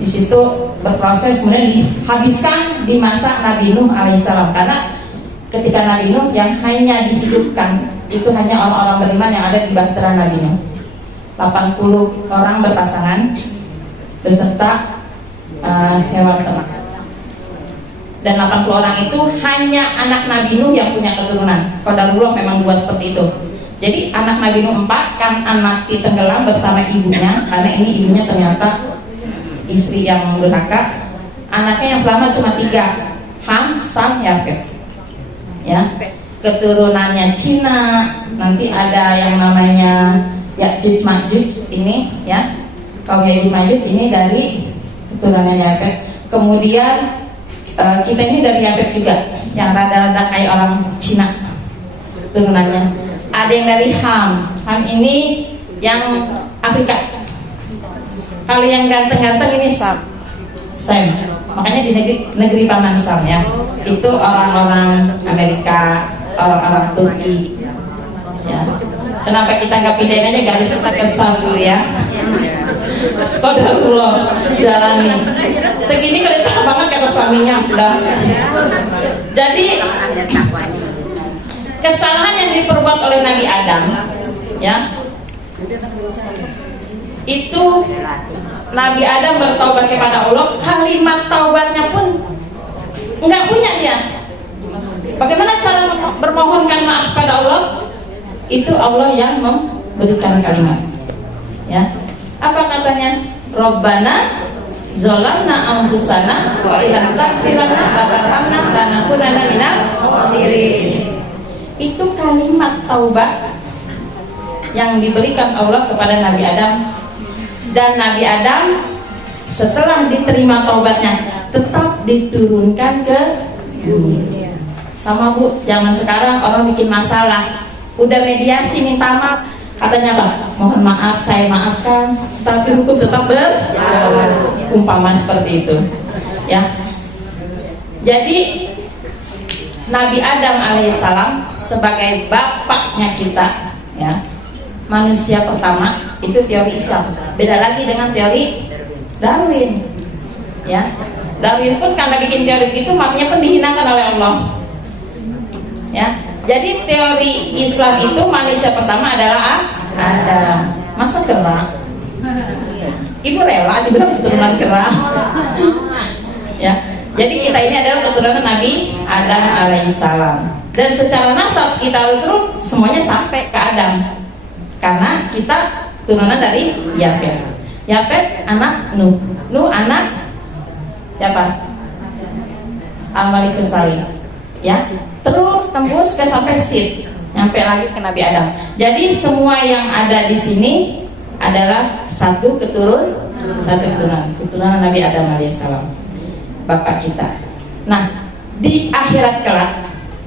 Di situ berproses, kemudian dihabiskan di masa Nabi Nuh alaihissalam, karena ketika Nabi Nuh yang hanya dihidupkan itu hanya orang-orang beriman yang ada di bahtera Nabi Nuh. 80 orang berpasangan beserta hewan ternak, dan 80 orang itu hanya anak Nabi Nuh yang punya keturunan. Qadarullah memang buat seperti itu. Jadi anak Nabi Nuh 4 kan anak tenggelam bersama ibunya, karena ini ibunya ternyata istri yang durhaka. Anaknya yang selamat cuma 3, Ham, Sam, Yafet. Ya, keturunannya Cina. Nanti ada yang namanya Ya'juj Ma'juj ini, ya. Kaum Ya'juj Ma'juj ini dari keturunannya Yafet. Kemudian kita ini dari Yafet juga, yang rada-rada kayak orang Cina turunannya. Ada yang dari Ham. Ham ini yang Afrika. Kalau yang ganteng-ganteng ini Sam. Makanya di negeri paman Sam, ya. Itu orang-orang Amerika, orang-orang Turki. Ya. Kenapa kita nggak pindahin aja garis kita ke Sam dulu, ya? Qadarullah, jalani. Segini kalau cakep banget kata suaminya, udah. Jadi kesalahan yang diperbuat oleh Nabi Adam, ya, itu Nabi Adam bertaubat kepada Allah. Kalimat taubatnya pun nggak punya dia. Bagaimana cara bermohonkan maaf pada Allah? Itu Allah yang memberikan kalimat, ya. Apa katanya? Rabbana zalamna anfusana wa illam taghfir lana wa tarhamna lanakunanna minal khasirin. Itu kalimat taubat yang diberikan Allah kepada Nabi Adam, dan Nabi Adam setelah diterima taubatnya tetap diturunkan ke bumi. Sama, Bu, zaman sekarang orang bikin masalah, udah mediasi minta maaf, katanya apa? Mohon maaf, saya maafkan, tapi hukum tetap berjalan. Umpama seperti itu, ya. Jadi Nabi Adam alaihissalam sebagai bapaknya kita, ya, manusia pertama, itu teori Islam. Beda lagi dengan teori Darwin, ya. Darwin pun karena bikin teori itu maknya pun dihinakan oleh Allah, ya. Jadi teori Islam itu manusia pertama adalah Adam. Masa kera? Ibu rela dibilang keturunan kera. Ya. Jadi kita ini adalah keturunan Nabi Adam alaihissalam. Dan secara nasab kita urut semuanya sampai ke Adam, karena kita turunan dari Yafet. Yafet anak Nuh, Nuh anak siapa? Al-Malikus Salim, ya. Terus tembus ke sampai Sid, nyampe lagi ke Nabi Adam. Jadi semua yang ada di sini adalah satu keturunan Nabi Adam alaihissalam. bapak kita. Nah, di akhirat kelak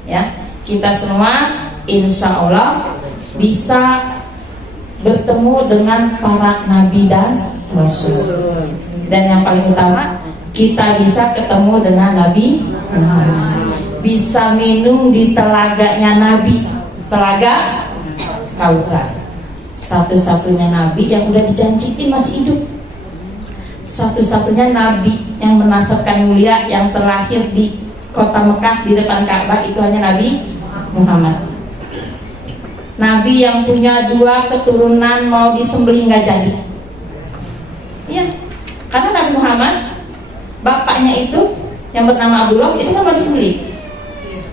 ya, kita semua insya Allah bisa bertemu dengan para nabi dan rasul. Dan yang paling utama, kita bisa ketemu dengan Nabi Muhammad, bisa minum di telaganya Nabi, telaga Kautsar, satu-satunya Nabi yang udah dijanjiin masih hidup, satu-satunya Nabi yang menasabkan mulia yang terlahir di kota Mekah di depan Ka'bah itu hanya Nabi Muhammad. Nabi yang punya 2 keturunan mau disembelih nggak jadi. Iya, karena Nabi Muhammad bapaknya itu yang bernama Abdullah itu kan mau disembelih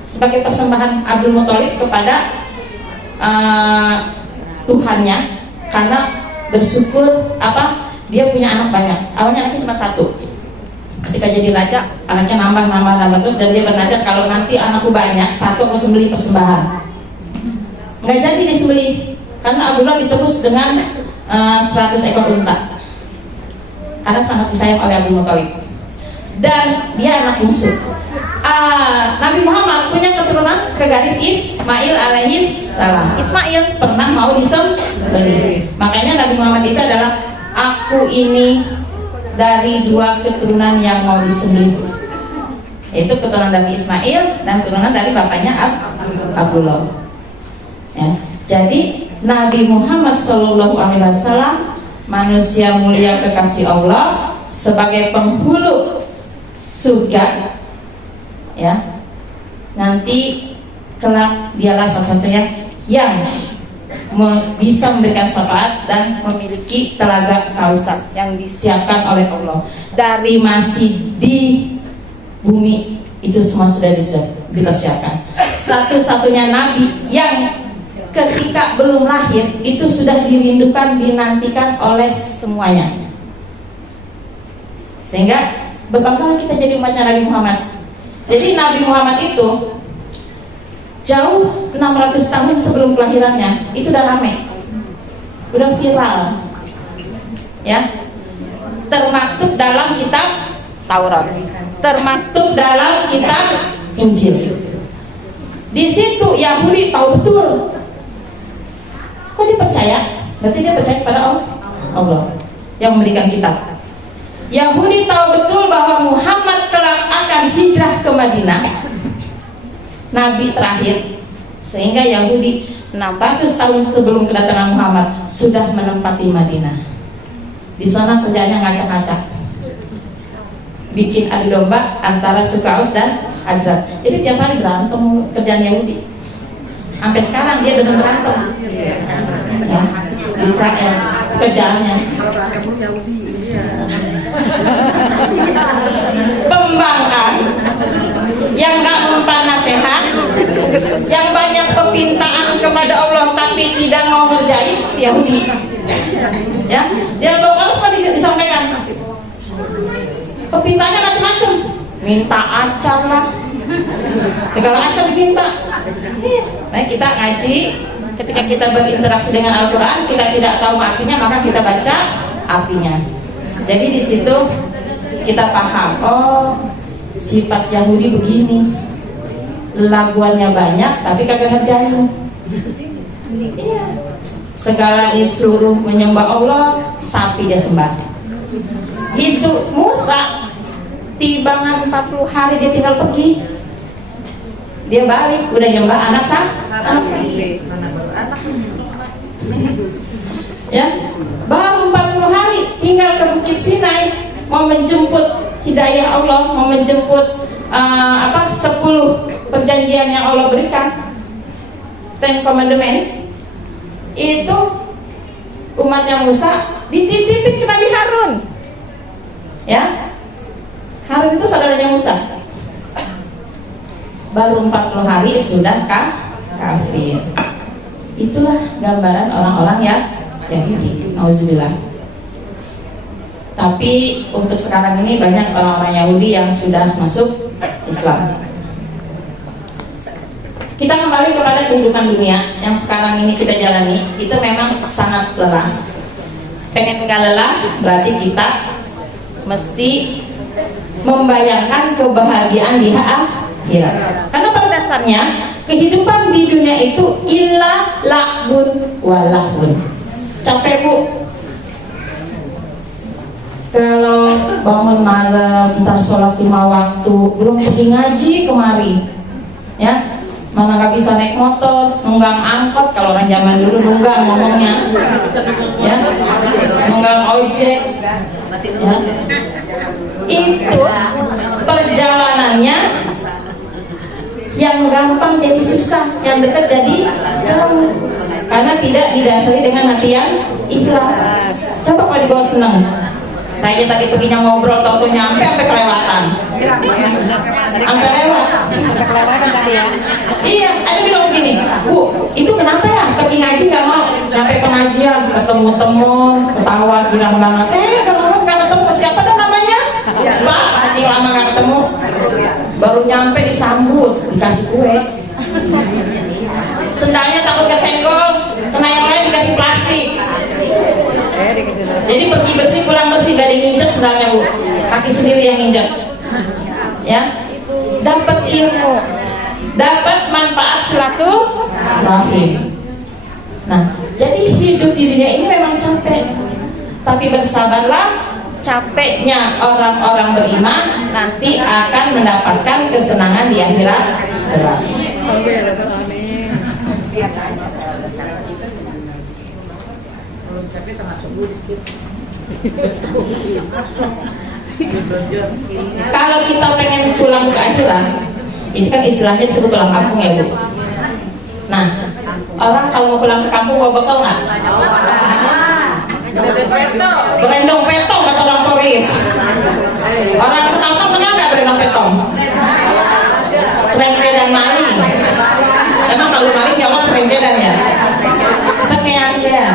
sebagai persembahan Abdul Muthalib kepada Tuhannya, karena bersyukur dia punya anak banyak. Awalnya itu cuma 1. Ketika jadi raja, anaknya nambah terus, dan dia bernajat kalau nanti anakku banyak, 1 aku sembelih persembahan. Nggak jadi disembelih karena Abdullah ditebus dengan 100 ekor unta. Karena sangat disayang oleh Abdul Muthalib, dan dia anak bungsu. Nabi Muhammad punya keturunan ke garis Ismail alaihis salam. Ismail pernah mau disembelih. Makanya Nabi Muhammad itu adalah aku ini dari 2 keturunan yang mau disembelih. Itu keturunan dari Ismail dan keturunan dari bapaknya Abdullah. Ya. Jadi Nabi Muhammad SAW manusia mulia kekasih Allah sebagai penghulu surga, ya, nanti kelak dialah satu-satunya yang bisa memberikan syafaat dan memiliki telaga Kautsar yang disiapkan oleh Allah. Dari masih di bumi itu semua sudah dipersiapkan. Satu-satunya Nabi yang ketika belum lahir itu sudah dirindukan, dinantikan oleh semuanya. Sehingga berbanggalah kita jadi umatnya Nabi Muhammad. Jadi Nabi Muhammad itu jauh 600 tahun sebelum kelahirannya itu udah rame, udah viral, ya, termaktub dalam kitab Taurat, termaktub dalam kitab Injil. Di situ Yahudi tahu betul. Kok dia percaya? Berarti dia percaya kepada Allah yang memberikan kitab. Yahudi tahu betul bahwa Muhammad kelak akan hijrah ke Madinah, Nabi terakhir, sehingga Yahudi 600 tahun sebelum kedatangan Muhammad sudah menempati Madinah. Di sana kerjanya ngacak-ngacak, bikin adu domba antara Sukaus dan Azab. Jadi tiap hari berantem kerjaan Yahudi. Sampai sekarang dia sedang berantem. Ya, di Israel kerjaannya. Pembangkang yang gak mempan nasihat, yang banyak permintaan kepada Allah tapi tidak mau ngerjain, Yahudi. Ya, dia harus disampaikan. Permintaannya macam-macam, minta acar lah, segala macam diminta. Nah, kita ngaji, ketika kita berinteraksi dengan Al-Quran, kita tidak tahu artinya, maka kita baca artinya. Jadi di situ kita paham, oh sifat Yahudi begini, laguannya banyak tapi kagak ngerjain. Iya. Segala disuruh menyembah Allah, sapi dia sembah. Itu Musa tibangan 40 hari dia tinggal pergi, dia balik udah nyembah anak sapi. Ya, baru 40 hari tinggal ke Bukit Sinai, mau menjemput hidayah Allah, mau menjemput 10 perjanjian yang Allah berikan, 10 commandments. Itu umatnya Musa dititipin ke Nabi Harun. Ya, Harun itu saudaranya Musa. Baru 40 hari sudah kafir. Itulah gambaran orang-orang ya Yahudi. Auzubillah. Tapi untuk sekarang ini banyak orang-orang Yahudi yang sudah masuk Islam. Kita kembali kepada kehidupan dunia yang sekarang ini kita jalani. Itu memang sangat lelah. Pengen nggak lelah berarti kita mesti membayangkan kebahagiaan di akhirat. Karena pada dasarnya kehidupan di dunia itu illa la'bun walahun. Capek bu, kalau bangun malam, ntar sholat 5 waktu, belum pergi ngaji kemari, ya, mana nggak bisa naik motor, nunggang angkot, kalau orang zaman dulu nunggang ngomongnya, ya, nunggang ojek, ya. Itu perjalanannya yang gampang jadi susah, yang dekat jadi jauh, karena tidak didasari dengan hati yang ikhlas. Coba kalau dibawa senang. Saya tadi perginya ngobrol, tau nyampe sampai kelewatan. Sampai lewat. Iya, ada bilang begini, Bu, itu kenapa ya pergi ngaji nggak mau? Sampai pengajian, ketemu temen, ketawa, girang banget. Udah lama nggak ketemu, siapa tuh namanya? Pak, saking lama nggak ketemu, baru nyampe disambut, dikasih kue. Sendalnya takut kesenggol, kena yang lain dikasih plastik. Jadi pergi bersih, pulang bersih, gak ada yang nginjek sendalnya bu, kaki sendiri yang nginjek. Ya, dapat ilmu, dapat manfaat silaturahim. Nah, jadi hidup di dunia ini memang capek, tapi bersabarlah. Capeknya orang-orang beriman nanti akan mendapatkan kesenangan di akhirat. Kalau kita pengen pulang ke akhirat, ini kan istilahnya disebut pulang kampung ya bu. Nah, orang kalau mau pulang ke kampung mau bekal nggak? Berendong petong kata orang Toris. Orang ketangkap kenal nggak berendong petong? Serengke dan maling. Emang kalau maling nyawa serengke dan ya? Sekian ya.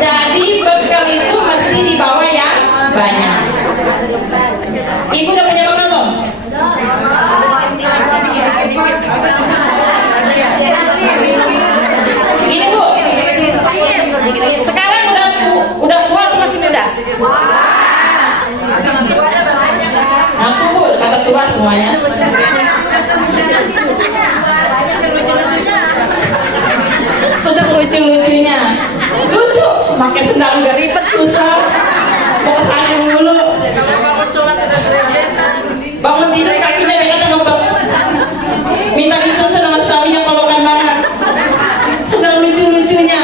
Jadi bekal itu mesti dibawa yang banyak. Ibu udah punya bekal belum? Gini bu, sekarang udah tua atau masih muda? Aku bu, kata tua semuanya. Sudah lucu-lucunya, lucu, pakai sendal nggak ribet susah, mau kesana dulu. Bangun tidur kakinya dekat sama minta dituntun sama suaminya kolokan banget. Sedang lucu-lucunya.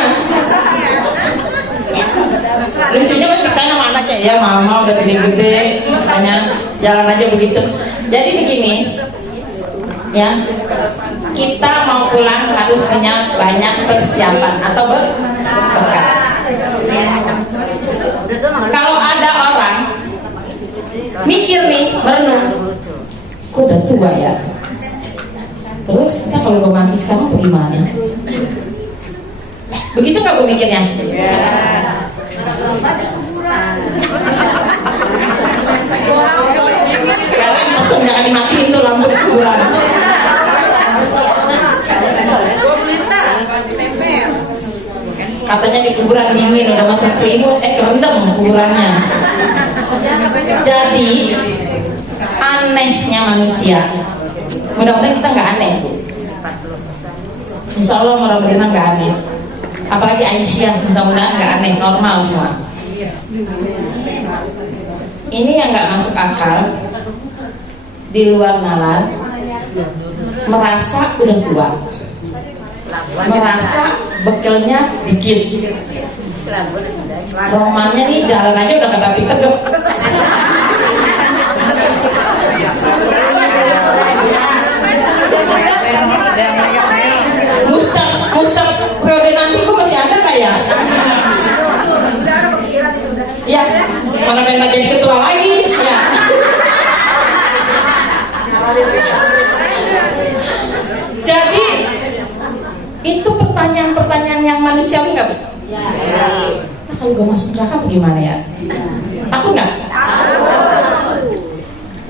Lucunya masih bertanya sama anaknya, ya mama udah gede-gede, makanya jalan aja begitu. Jadi begini, ya, kita mau pulang harus punya banyak persiapan atau bekal. Kalau ada orang mikir nih, merenung, kok udah tua ya? Terus kita kalau gue mati sekarang bagaimana? Begitu nggak gue mikirnya? Kalian langsung jangan dimatiin tuh lampu di kuburan. Katanya di kuburan dingin, udah masak selimut, kerendam kuburannya. Jadi anehnya manusia. Mudah-mudahan kita nggak aneh. Insya Allah orang beriman nggak aneh. Apalagi Aisyah, mudah-mudahan nggak aneh, normal semua. Ini yang nggak masuk akal, di luar nalar, merasa udah tua, merasa bekelnya dikit. Romannya nih jalan aja udah kata tegep. Muscap periode nanti kok masih ada nggak ya? Ya, mana pengen jadi ketua lagi? Ya. Jadi itu pertanyaan-pertanyaan yang manusiawi nggak bu? Nah, kalau gue masuk neraka bagaimana ya? Takut nggak?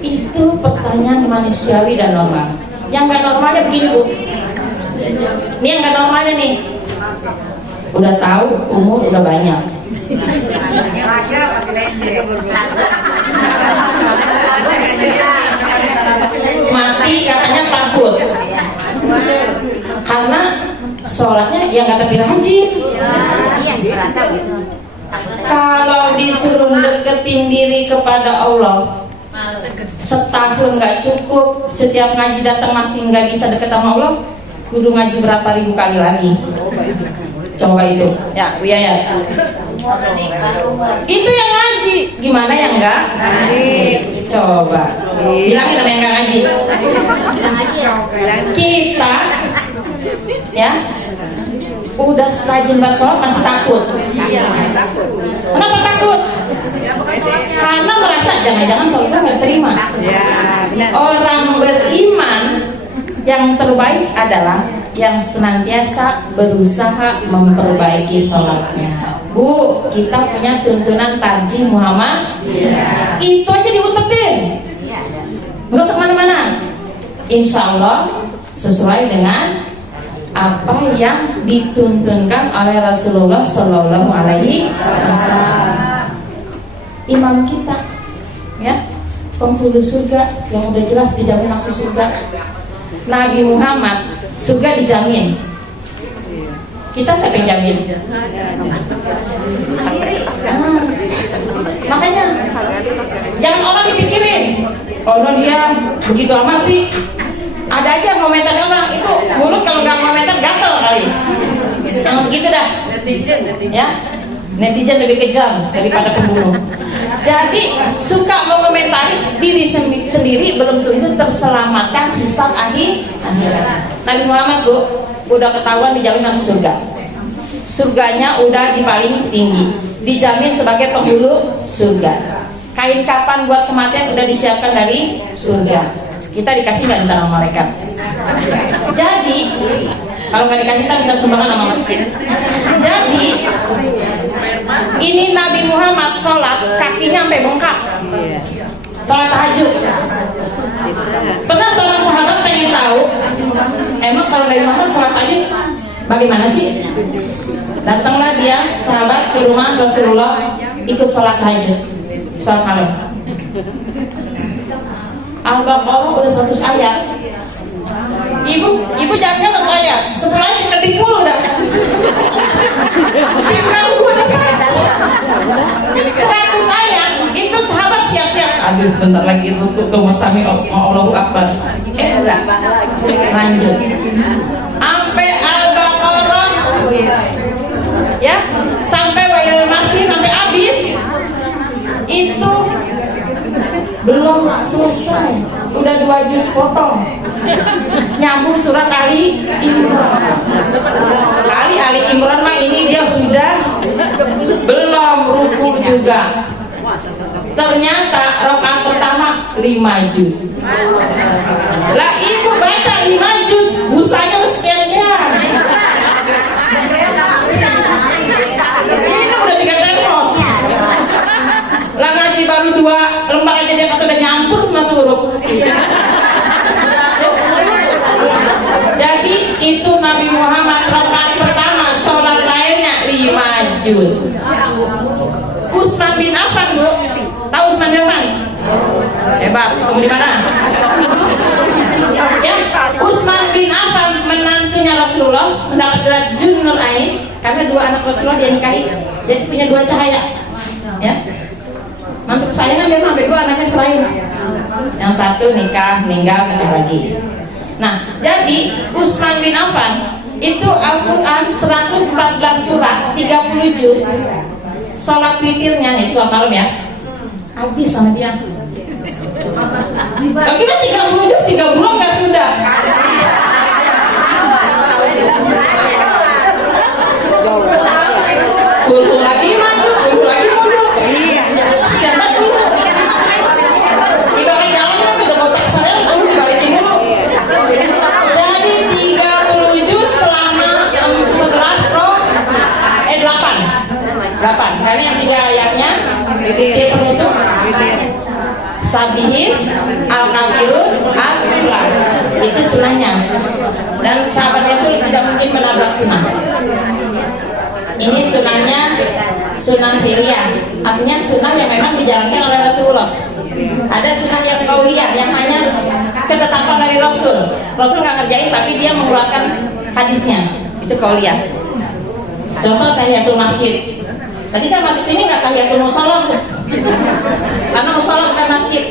Itu pertanyaan manusiawi dan normal. Yang nggak normalnya begini bu. Ini yang nggak normalnya nih. Udah tahu umur udah banyak, Mati katanya takut karena sholatnya yang kata rajin. Kalau disuruh deketin diri kepada Allah setahun nggak cukup, setiap ngaji datang masih nggak bisa deket sama Allah, kudu ngaji berapa ribu kali lagi. Coba itu ya, ya. Itu yang ngaji, gimana yang enggak ngaji? Coba bilangin sama yang enggak ngaji. Kita ya udah rajin sholat masih takut. Kenapa takut? Karena merasa jangan-jangan sholatnya nggak terima. Orang beriman yang terbaik adalah yang senantiasa berusaha memperbaiki sholatnya. Bu, kita punya tuntunan Tarji Muhammad. Itu aja diutetin, nggak usah kemana-mana. Insya Allah sesuai dengan apa yang dituntunkan oleh Rasulullah Shallallahu Alaihi Wasallam. Imam kita, ya, penghulu surga yang udah jelas dijamin masuk surga. Nabi Muhammad surga dijamin. Kita siapa yang jamin? Makanya jangan orang dipikirin, oh dia begitu amat sih. Ada aja komentar orang itu mulut kalau nggak komentar gatel kali. Jangan begitu dah. Ya, netizen lebih kejam daripada pembunuh. Jadi suka mengomentari diri sendiri belum tentu terselamatkan di saat akhirat. Nabi Muhammad tuh udah ketahuan dijamin masuk surga. Surganya udah di paling tinggi, dijamin sebagai penghulu surga. Kain kapan buat kematian udah disiapkan dari surga. Kita dikasih nggak sama malaikat. Jadi kalau nggak dikasih kita sumbangan sama masjid. Jadi ini Nabi Muhammad sholat kakinya sampai bengkak. Sholat tahajud. Pernah seorang sahabat pengen tahu, emang kalau Nabi Muhammad sholat tahajud bagaimana sih? Datanglah dia sahabat ke rumah Rasulullah ikut sholat tahajud, sholat malam. Al-Baqarah udah 100 ayat. Ibu jangan 100 ayat, setelah itu lebih puluh dah. Tinggal gua ada 100 ayat, itu sahabat siap-siap. Aduh, bentar lagi rukuk ke masami Allahu Akbar. Enggak, lanjut. Sampai Al-Baqarah, ya, sampai Wailul Masih sampai habis. Itu belum selesai, udah 2 juz potong, nyambung surat Ali Imran. Ali Imran mah ini dia sudah belum ruku juga. Ternyata rakaat pertama 5 juz. Lah ibu baca 5 juz, busanya sekian-sekian. Ini udah 3 termos. Lah ngaji baru 2 lembar aja dia kata udah nyampur semua huruf. Jadi itu Nabi Muhammad rakaat pertama, sholat lainnya 5 juz. Utsman bin Affan, Bu, tahu Utsman bin Affan? Hebat, kamu di mana? Ya, Utsman bin Affan menantunya Rasulullah mendapat gelar Junnur Ain karena 2 anak Rasulullah dia nikahi, jadi punya 2 cahaya. Ya. Mantu kesayangan dia sampai 2 anaknya selain. Yang satu nikah, meninggal lagi. Nah, jadi Utsman bin Affan itu Al-Quran 114 surat, 30 juz. Sholat witirnya, itu sholat malam ya, habis sama dia. Nah, kita 30 juz 3 bulan nggak sudah. Dulu lagi maju, dulu lagi mundur. Siapa dulu? Ibarat jalan kan udah botak saya, dulu dibalikin dulu. Jadi 30 juz selama 11 roh, 8. Karena yang 3 ayatnya di penutup Sabihis, Al-Kafirun, Al-Ikhlas. Itu sunnahnya. Dan sahabat Rasul tidak mungkin menabrak sunnah. Ini sunnahnya sunnah fi'liyah, artinya sunnah yang memang dijalankan oleh Rasulullah. Ada sunnah yang qauliyah, yang hanya ketetapan dari Rasul. Rasul nggak ngerjain tapi dia mengeluarkan hadisnya, itu qauliyah. Contoh tahiyatul masjid. Tadi saya masuk sini nggak tahiyatul musholla tuh, karena musholla bukan masjid.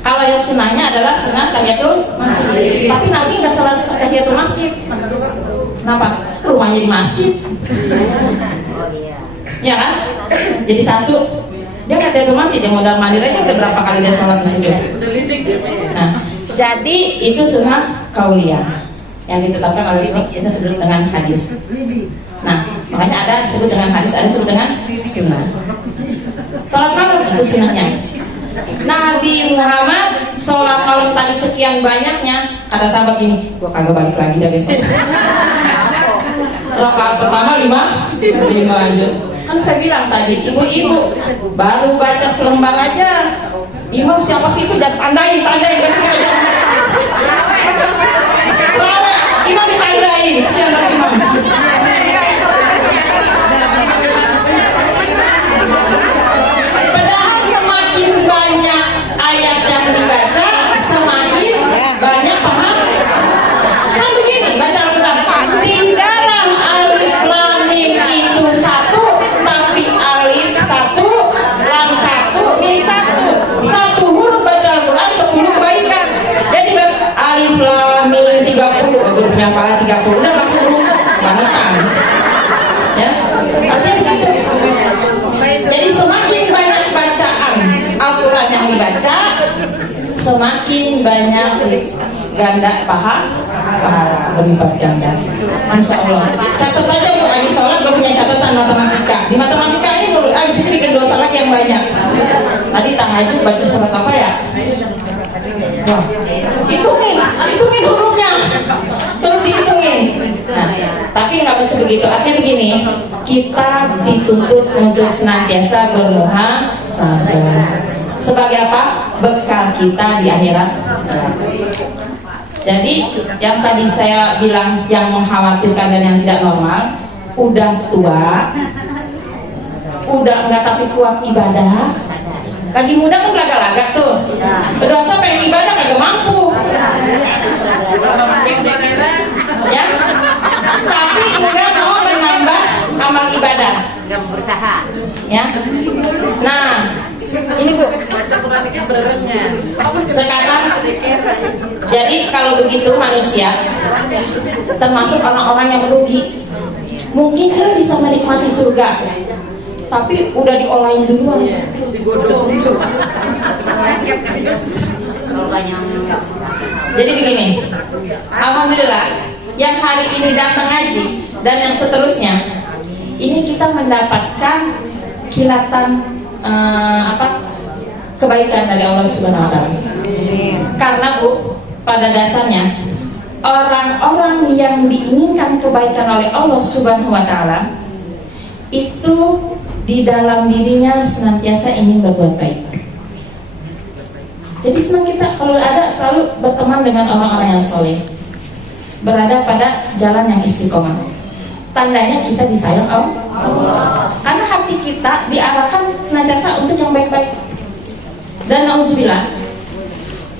Kalau yang sunnahnya adalah sunnah tahiyatul masjid. Tapi Nabi nggak sholat tahiyatul masjid. Kenapa? Rumahnya di masjid. Ya kan? Jadi satu, dia nggak tahiyatul masjid, yang modal mandir aja udah berapa kali dia sholat di situ. Nah, jadi itu sunnah qauliyah yang ditetapkan oleh kita sebut dengan hadis. Nah, makanya ada disebut dengan hadis, ada disebut dengan sunnah. Salat malam itu sunnahnya. Nabi Muhammad sholat malam tadi sekian banyaknya, kata sahabat ini, gua kagak balik lagi dah besok. Rakaat pertama 5 aja. Kan saya bilang tadi, ibu-ibu baru baca selembar aja. Imam siapa sih itu? Jangan tandain besok aja. Imam ditandain, siapa imam? Padahal semakin banyak ayat yang dibaca, semakin banyak paham. Kan begini, baca Al-Quran. Di dalam alif lam mim itu satu, tapi alif satu, lam satu, mim satu. Satu huruf baca Al-Quran, 10 kebaikan. Jadi alif lam mim 30, punya pahala 30, udah langsung rumput, bangetan. Ya, artinya begitu. Jadi semakin banyak bacaan Al-Quran yang dibaca, semakin banyak ganda pahala berlipat ganda. Masya Allah. Catat aja bu, habis sholat gue punya catatan matematika. Di matematika ini dulu, habis itu bikin dosa lagi yang banyak. Tadi tahajud baca surat apa ya? Wah, hitungin hurufnya, terus dihitungin. Nah, tapi nggak bisa begitu. Artinya begini, kita dituntut untuk senantiasa bermuhasabah. Sebagai apa? Bekal kita di akhirat. Jadi yang tadi saya bilang yang mengkhawatirkan dan yang tidak normal, udah tua, udah enggak tapi kuat ibadah. Lagi muda kan laga-laga tuh, udah tua pengen ibadah kagak mampu. Ya, tapi enggak mau menambah amal ibadah, enggak berusaha. Ya, nah ini bu, sekarang jadi kalau begitu manusia termasuk orang-orang yang merugi. Mungkin dia bisa menikmati surga, tapi udah diolahin duluan, digodok. Jadi begini, alhamdulillah yang hari ini datang ngaji dan yang seterusnya, ini kita mendapatkan kilatan kebaikan dari Allah Subhanahu wa Ta'ala. Karena bu, pada dasarnya orang-orang yang diinginkan kebaikan oleh Allah Subhanahu wa Ta'ala itu di dalam dirinya senantiasa ingin berbuat baik. Jadi senang kita kalau ada selalu berteman dengan orang-orang yang soleh, berada pada jalan yang istiqomah. Tandanya kita disayang Allah. Karena hati kita diarahkan senantiasa untuk yang baik-baik. Dan nauzubillah,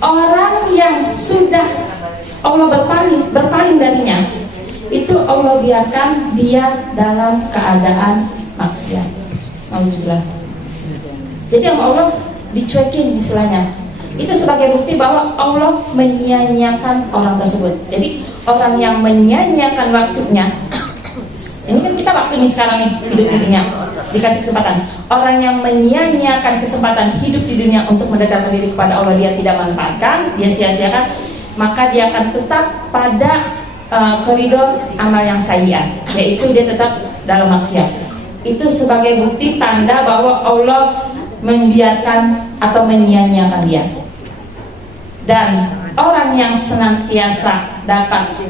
orang yang sudah Allah berpaling darinya, itu Allah biarkan dia dalam keadaan maksiat. Nauzubillah. Jadi yang Allah dicuekin istilahnya. Itu sebagai bukti bahwa Allah menyia-nyiakan orang tersebut. Jadi orang yang menyia-nyiakan waktunya, ini kan kita waktu ini sekarang nih hidup di dunia, dikasih kesempatan. Orang yang menyia-nyiakan kesempatan hidup di dunia untuk mendekatkan diri kepada Allah, dia tidak manfaatkan, dia sia-siakan, maka dia akan tetap pada koridor amal yang sayyi'ah, yaitu dia tetap dalam maksiat. Itu sebagai bukti tanda bahwa Allah membiarkan atau menyia-nyiakan dia. Dan orang yang senantiasa dapat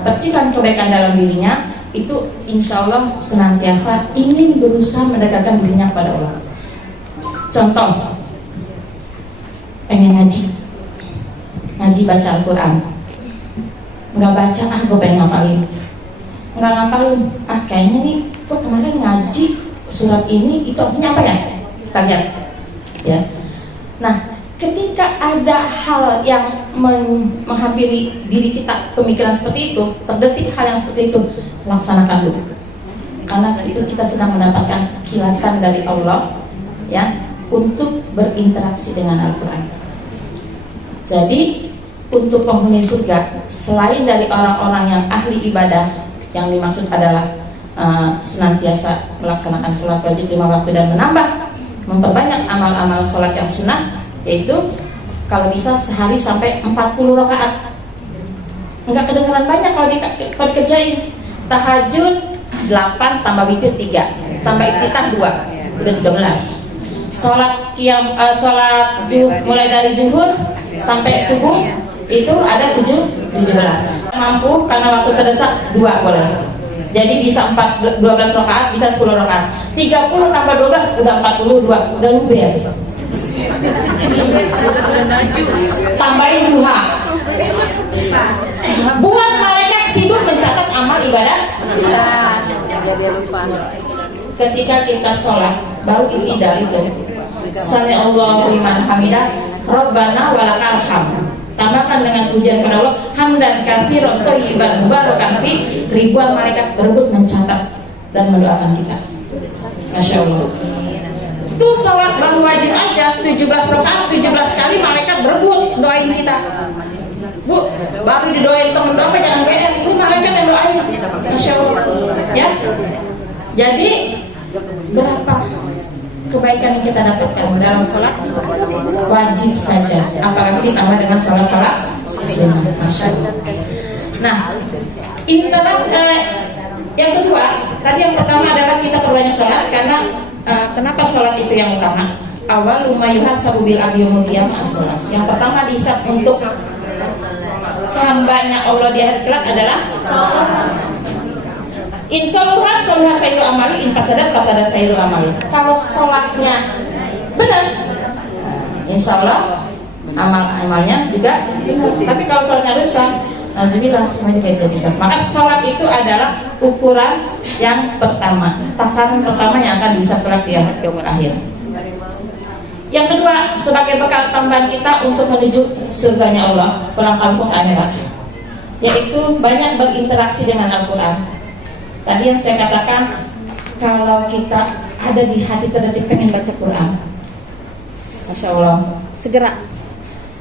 percikan kebaikan dalam dirinya, itu insya Allah senantiasa ingin berusaha mendekatkan dirinya kepada Allah. Contoh, pengen ngaji baca Al-Quran, nggak baca, gue pengen ngapalin, nggak ngapalin, kayaknya nih gue kemarin ngaji surat ini itu artinya apa ya? Kita lihat ya. Nah, ketika ada hal yang menghampiri diri kita, pemikiran seperti itu, terdetik hal yang seperti itu, laksanakan dulu. Karena itu kita sedang mendapatkan kilatan dari Allah ya, untuk berinteraksi dengan Al-Quran. Jadi untuk penghuni surga, selain dari orang-orang yang ahli ibadah, yang dimaksud adalah senantiasa melaksanakan sholat wajib 5 waktu dan memperbanyak amal-amal sholat yang sunnah, yaitu kalau bisa sehari sampai 40 rakaat. Enggak kedengeran banyak kalau dikerjain. Tahajud 8 tambah witir 3 tambah iftitah 2 udah 13. Sholat mulai dari zuhur sampai subuh itu ada 17. Mampu karena waktu terdesak 2 boleh. Jadi bisa 12 rakaat, bisa 10 rakaat. 30 tambah 12 udah 42, udah luber. Tambahin duha. Buat malaikat sibuk mencatat amal ibadah kita. Jadi lupa. Ketika kita sholat baru i'tidal itu. Sami Allahu liman hamidah, Rabbana walakal hamd. Tambahkan dengan pujian kepada Allah, hamdan katsiran thayyiban mubarakan fi, ribuan malaikat berebut mencatat dan mendoakan kita. Masya Allah. Itu sholat baru wajib aja 17 rakaat 17 kali malaikat berebut doain kita. Bu, baru didoain temen doa jangan GR, ini malaikat yang doain. Masya Allah. Ya. Jadi berapa kebaikan yang kita dapatkan dalam sholat wajib saja, apalagi ditambah dengan sholat sunnah. Masya Allah. Nah, yang kedua, tadi yang pertama adalah kita perbanyak sholat karena kenapa sholat itu yang utama? Awal lumayuhasabu bil abdi yaumil qiyamah sholat. Yang pertama dihisab untuk hambanya Allah di hari kelak adalah sholat. Insoluhat soluhat sayru amali, in fasadat sayru amali. Kalau sholatnya benar, insya Allah amalnya juga benar. Tapi kalau sholatnya rusak, alhamdulillah semuanya tidak bisa. Maka sholat itu adalah ukuran yang pertama, takaran pertama yang akan bisa kelak di yaumul akhir. Yang kedua, sebagai bekal tambahan kita untuk menuju surganya Allah, pulang kampung akhirat, yaitu banyak berinteraksi dengan Al-Quran. Tadi yang saya katakan, kalau kita ada di hati terdetik pengen baca Quran, Masya Allah, segera.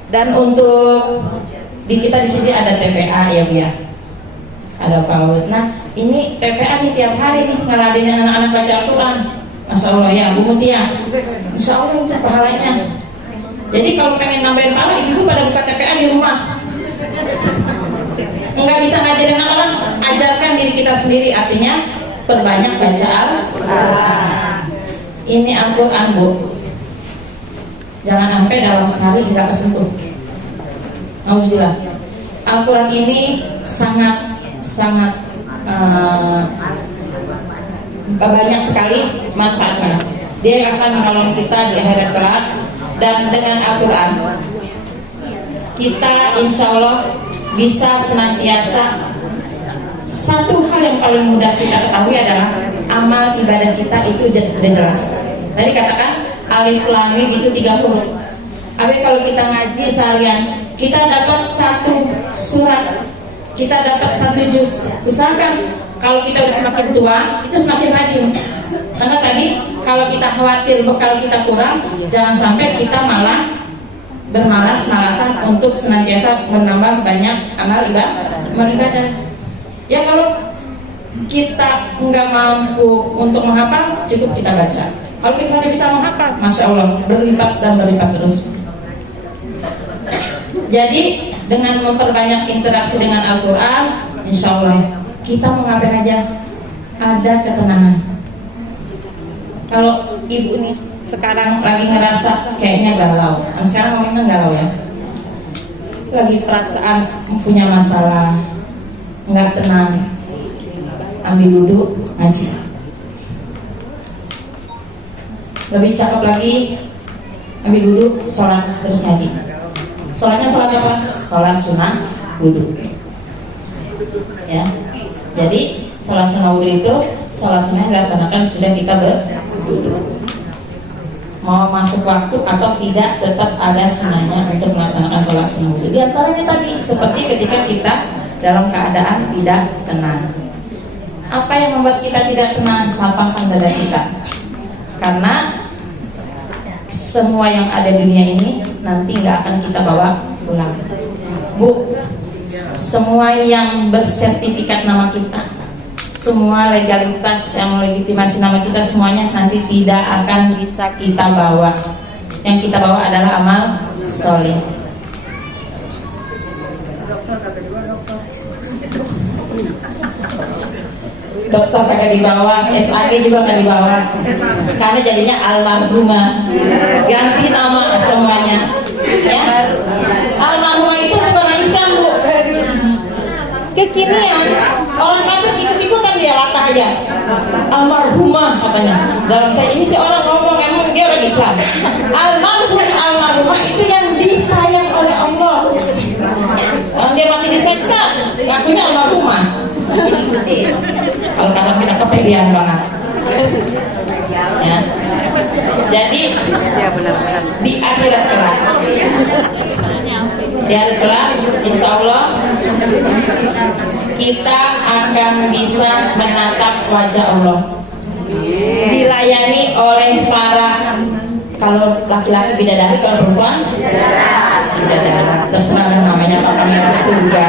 Dan untuk di kita di sini ada TPA ya biar ada PAUD. Nah ini TPA nih tiap hari nih ngeladenin anak-anak baca Al-Quran. Masya Allah ya Bu Mutia, Masya Allah itu pahalanya. Jadi kalau pengen nambahin pahala, ibu pada buka TPA di rumah. Enggak bisa ngajarin orang, ajarkan diri kita sendiri. Artinya perbanyak baca Al-Quran. Ini Al-Quran Bu, jangan sampai dalam sehari enggak kesentuh. Alhamdulillah, Al-Quran ini sangat banyak sekali manfaatnya. Dia akan menolong kita di akhirat kelak. Dan dengan Al-Quran kita insya Allah bisa senantiasa. Satu hal yang paling mudah kita ketahui adalah amal ibadah kita itu sudah jelas. Tadi katakan alif lam mim itu 3 huruf. Tapi kalau kita ngaji seharian, kita dapat 1 surat, kita dapat 1 juz. Misalkan kalau kita udah semakin tua, itu semakin rajin. Karena tadi kalau kita khawatir bekal kita kurang, jangan sampai kita malah bermalas-malasan untuk senantiasa menambah banyak amal ibadah. Ya kalau kita nggak mampu untuk menghafal, cukup kita baca. Kalau kita sudah bisa menghafal, Masya Allah, berlipat dan berlipat terus. Jadi dengan memperbanyak interaksi dengan Al-Quran, insya Allah kita mau ngapain aja ada ketenangan. Kalau ibu nih sekarang lagi ngerasa kayaknya galau, sekarang ngomongnya galau ya, lagi perasaan punya masalah, nggak tenang, ambil duduk ngaji. Lebih cakep lagi, ambil duduk sholat terus ngaji. Sholatnya sholat apa? Sholat sunnah wudhu. Ya, jadi sholat sunnah wudhu itu sholat sunnah yang dilaksanakan sudah kita duduk. Mau masuk waktu atau tidak, tetap ada sunnahnya untuk melaksanakan sholat sunnah wudhu. Di antaranya tadi seperti ketika kita dalam keadaan tidak tenang. Apa yang membuat kita tidak tenang? Lapangkan dada kita. Karena semua yang ada di dunia ini nanti nggak akan kita bawa pulang. Bu, semua yang bersertifikat nama kita, semua legalitas yang legitimasi nama kita, semuanya nanti tidak akan bisa kita bawa. Yang kita bawa adalah amal soleh. Dokter kagak dibawa, SAG juga kagak dibawa, karena jadinya almarhumah. Ganti nama semuanya, ya. Almarhumah itu bukan orang Islam, Bu. Kekinian orang kafir ikut-ikutan dia latah aja. Almarhumah katanya. Dalam saya ini seorang ngomong emang dia orang Islam. Almarhumah itu yang disayang oleh Allah. Orang dia mati diseksa, ngakunya almarhumah. Kalau kata kita kepedean banget, ya. Jadi di akhirat kelak, insya Allah kita akan bisa menatap wajah Allah, dilayani oleh para, kalau laki-laki bidadari, kalau perempuan bidadari, terserah namanya apa, pangeran surga.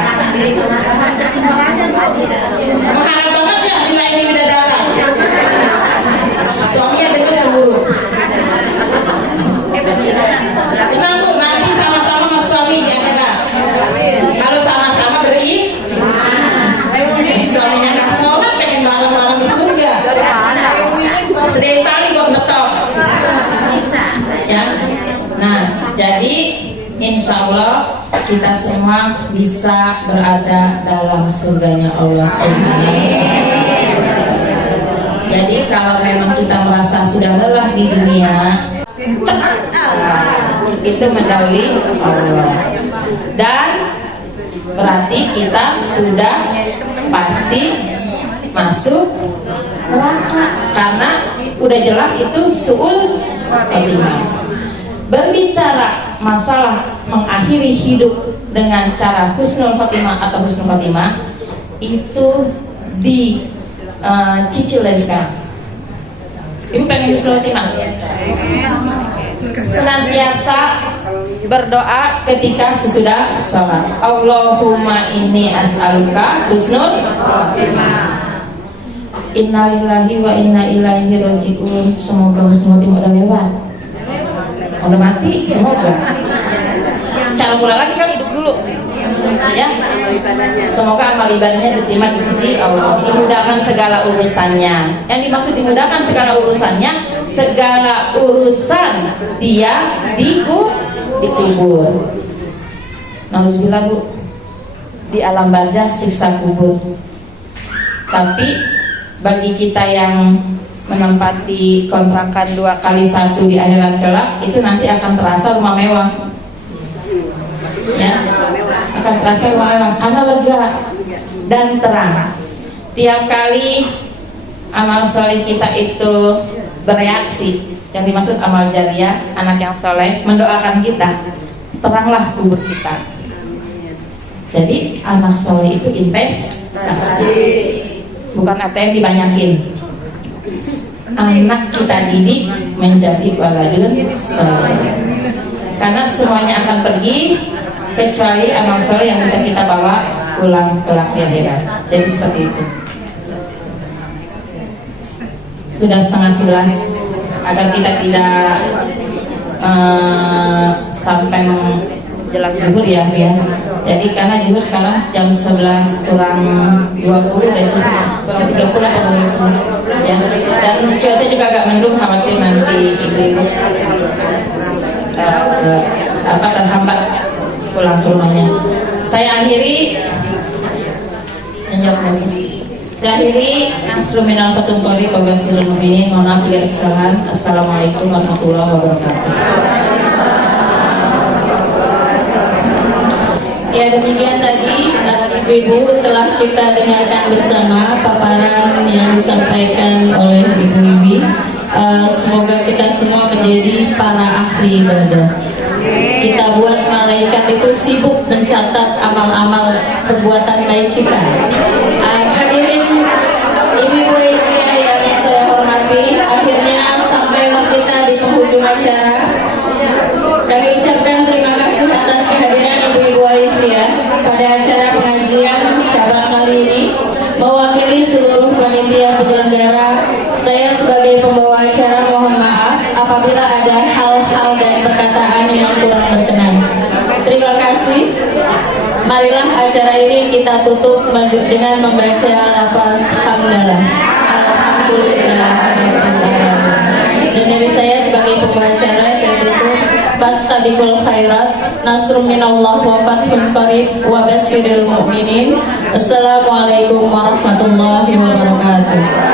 Mengharap banget ya dilayani bidadari. Suaminya dengan cemburu. Tenang Bu, nanti sama-sama mas suami di akhirat. Kalau sama-sama suaminya nggak sholat, pengen bareng-bareng di surga. Sedih tali buat betok. Ya. Nah, jadi insya Allah kita semua bisa berada dalam surganya Allah Subhanahu. Jadi kalau memang kita merasa sudah lelah di dunia, itu mendahului Allah, dan berarti kita sudah pasti masuk neraka, karena udah jelas itu su'ul khotimah. Berbicara masalah mengakhiri hidup dengan cara husnul khotimah atau husnul khotimah itu dicicil dari sekarang. Ibu pengen husnul khotimah? Senantiasa berdoa ketika sesudah sholat. Allahumma inni as'aluka husnul khotimah. Innalillahi wa inna ilaihi raji'un. Semoga husnul khotimah udah lewat, udah mati, semoga. Cara mulai lagi kan hidup dulu, ya. Semoga amal ibadahnya diterima di sisi Allah, dimudahkan segala urusannya. Yang dimaksud dimudahkan segala urusannya, segala urusan dia dikubur. Nauzubillah Bu, di alam barzakh siksa kubur. Tapi bagi kita yang menempati kontrakan 2x1 di akhirat kelak, itu nanti akan terasa rumah mewah, ya, akan terasa rumah mewah karena lega dan terang. Tiap kali amal soleh kita itu bereaksi, yang dimaksud amal jariah, anak yang soleh mendoakan kita, teranglah kubur kita. Jadi anak soleh itu investasi, bukan ATM dibanyakin. Anak kita didik menjadi waladun soleh, karena semuanya akan pergi kecuali amal soleh yang bisa kita bawa pulang kelak di akhirat. Jadi seperti itu. Sudah 10:30, agar kita tidak sampai menjelang zuhur ya. Jadi karena zuhur sekarang jam 11 kurang 20 dan kurang 30 atau 20 ya. Dan cuaca juga agak mendung, khawatir nanti ibu-ibu terhambat pulang ke rumahnya. Saya akhiri Nasrul minal fatuntori Babasilul Mubinin. Mohon maaf bila kesalahan. Assalamualaikum warahmatullahi wabarakatuh. Ya, demikian tadi ibu-ibu telah kita dengarkan bersama paparan yang disampaikan oleh ibu-ibu. perbuatan baik kita. Hadirin ibu-ibu Asia yang saya hormati, akhirnya sampai kita di penghujung acara. Kami ucapkan terima kasih atas kehadiran ibu-ibu Asia pada acara pengajian cabang kali ini. Mewakili seluruh panitia penyelenggara, saya sebagai pembawa acara mohon maaf apabila ada hal-hal dan perkataan yang kurang berkenan. Terima kasih. Marilah acara ini kita tutup dengan membaca lafaz hamdalah. Alhamdulillah. Dan dari saya sebagai pembawa acara, saya tutup. Fastabiqul khairat, nasrun minallah wa fathun qarib wa basyiril mu'minin. Assalamualaikum warahmatullahi wabarakatuh.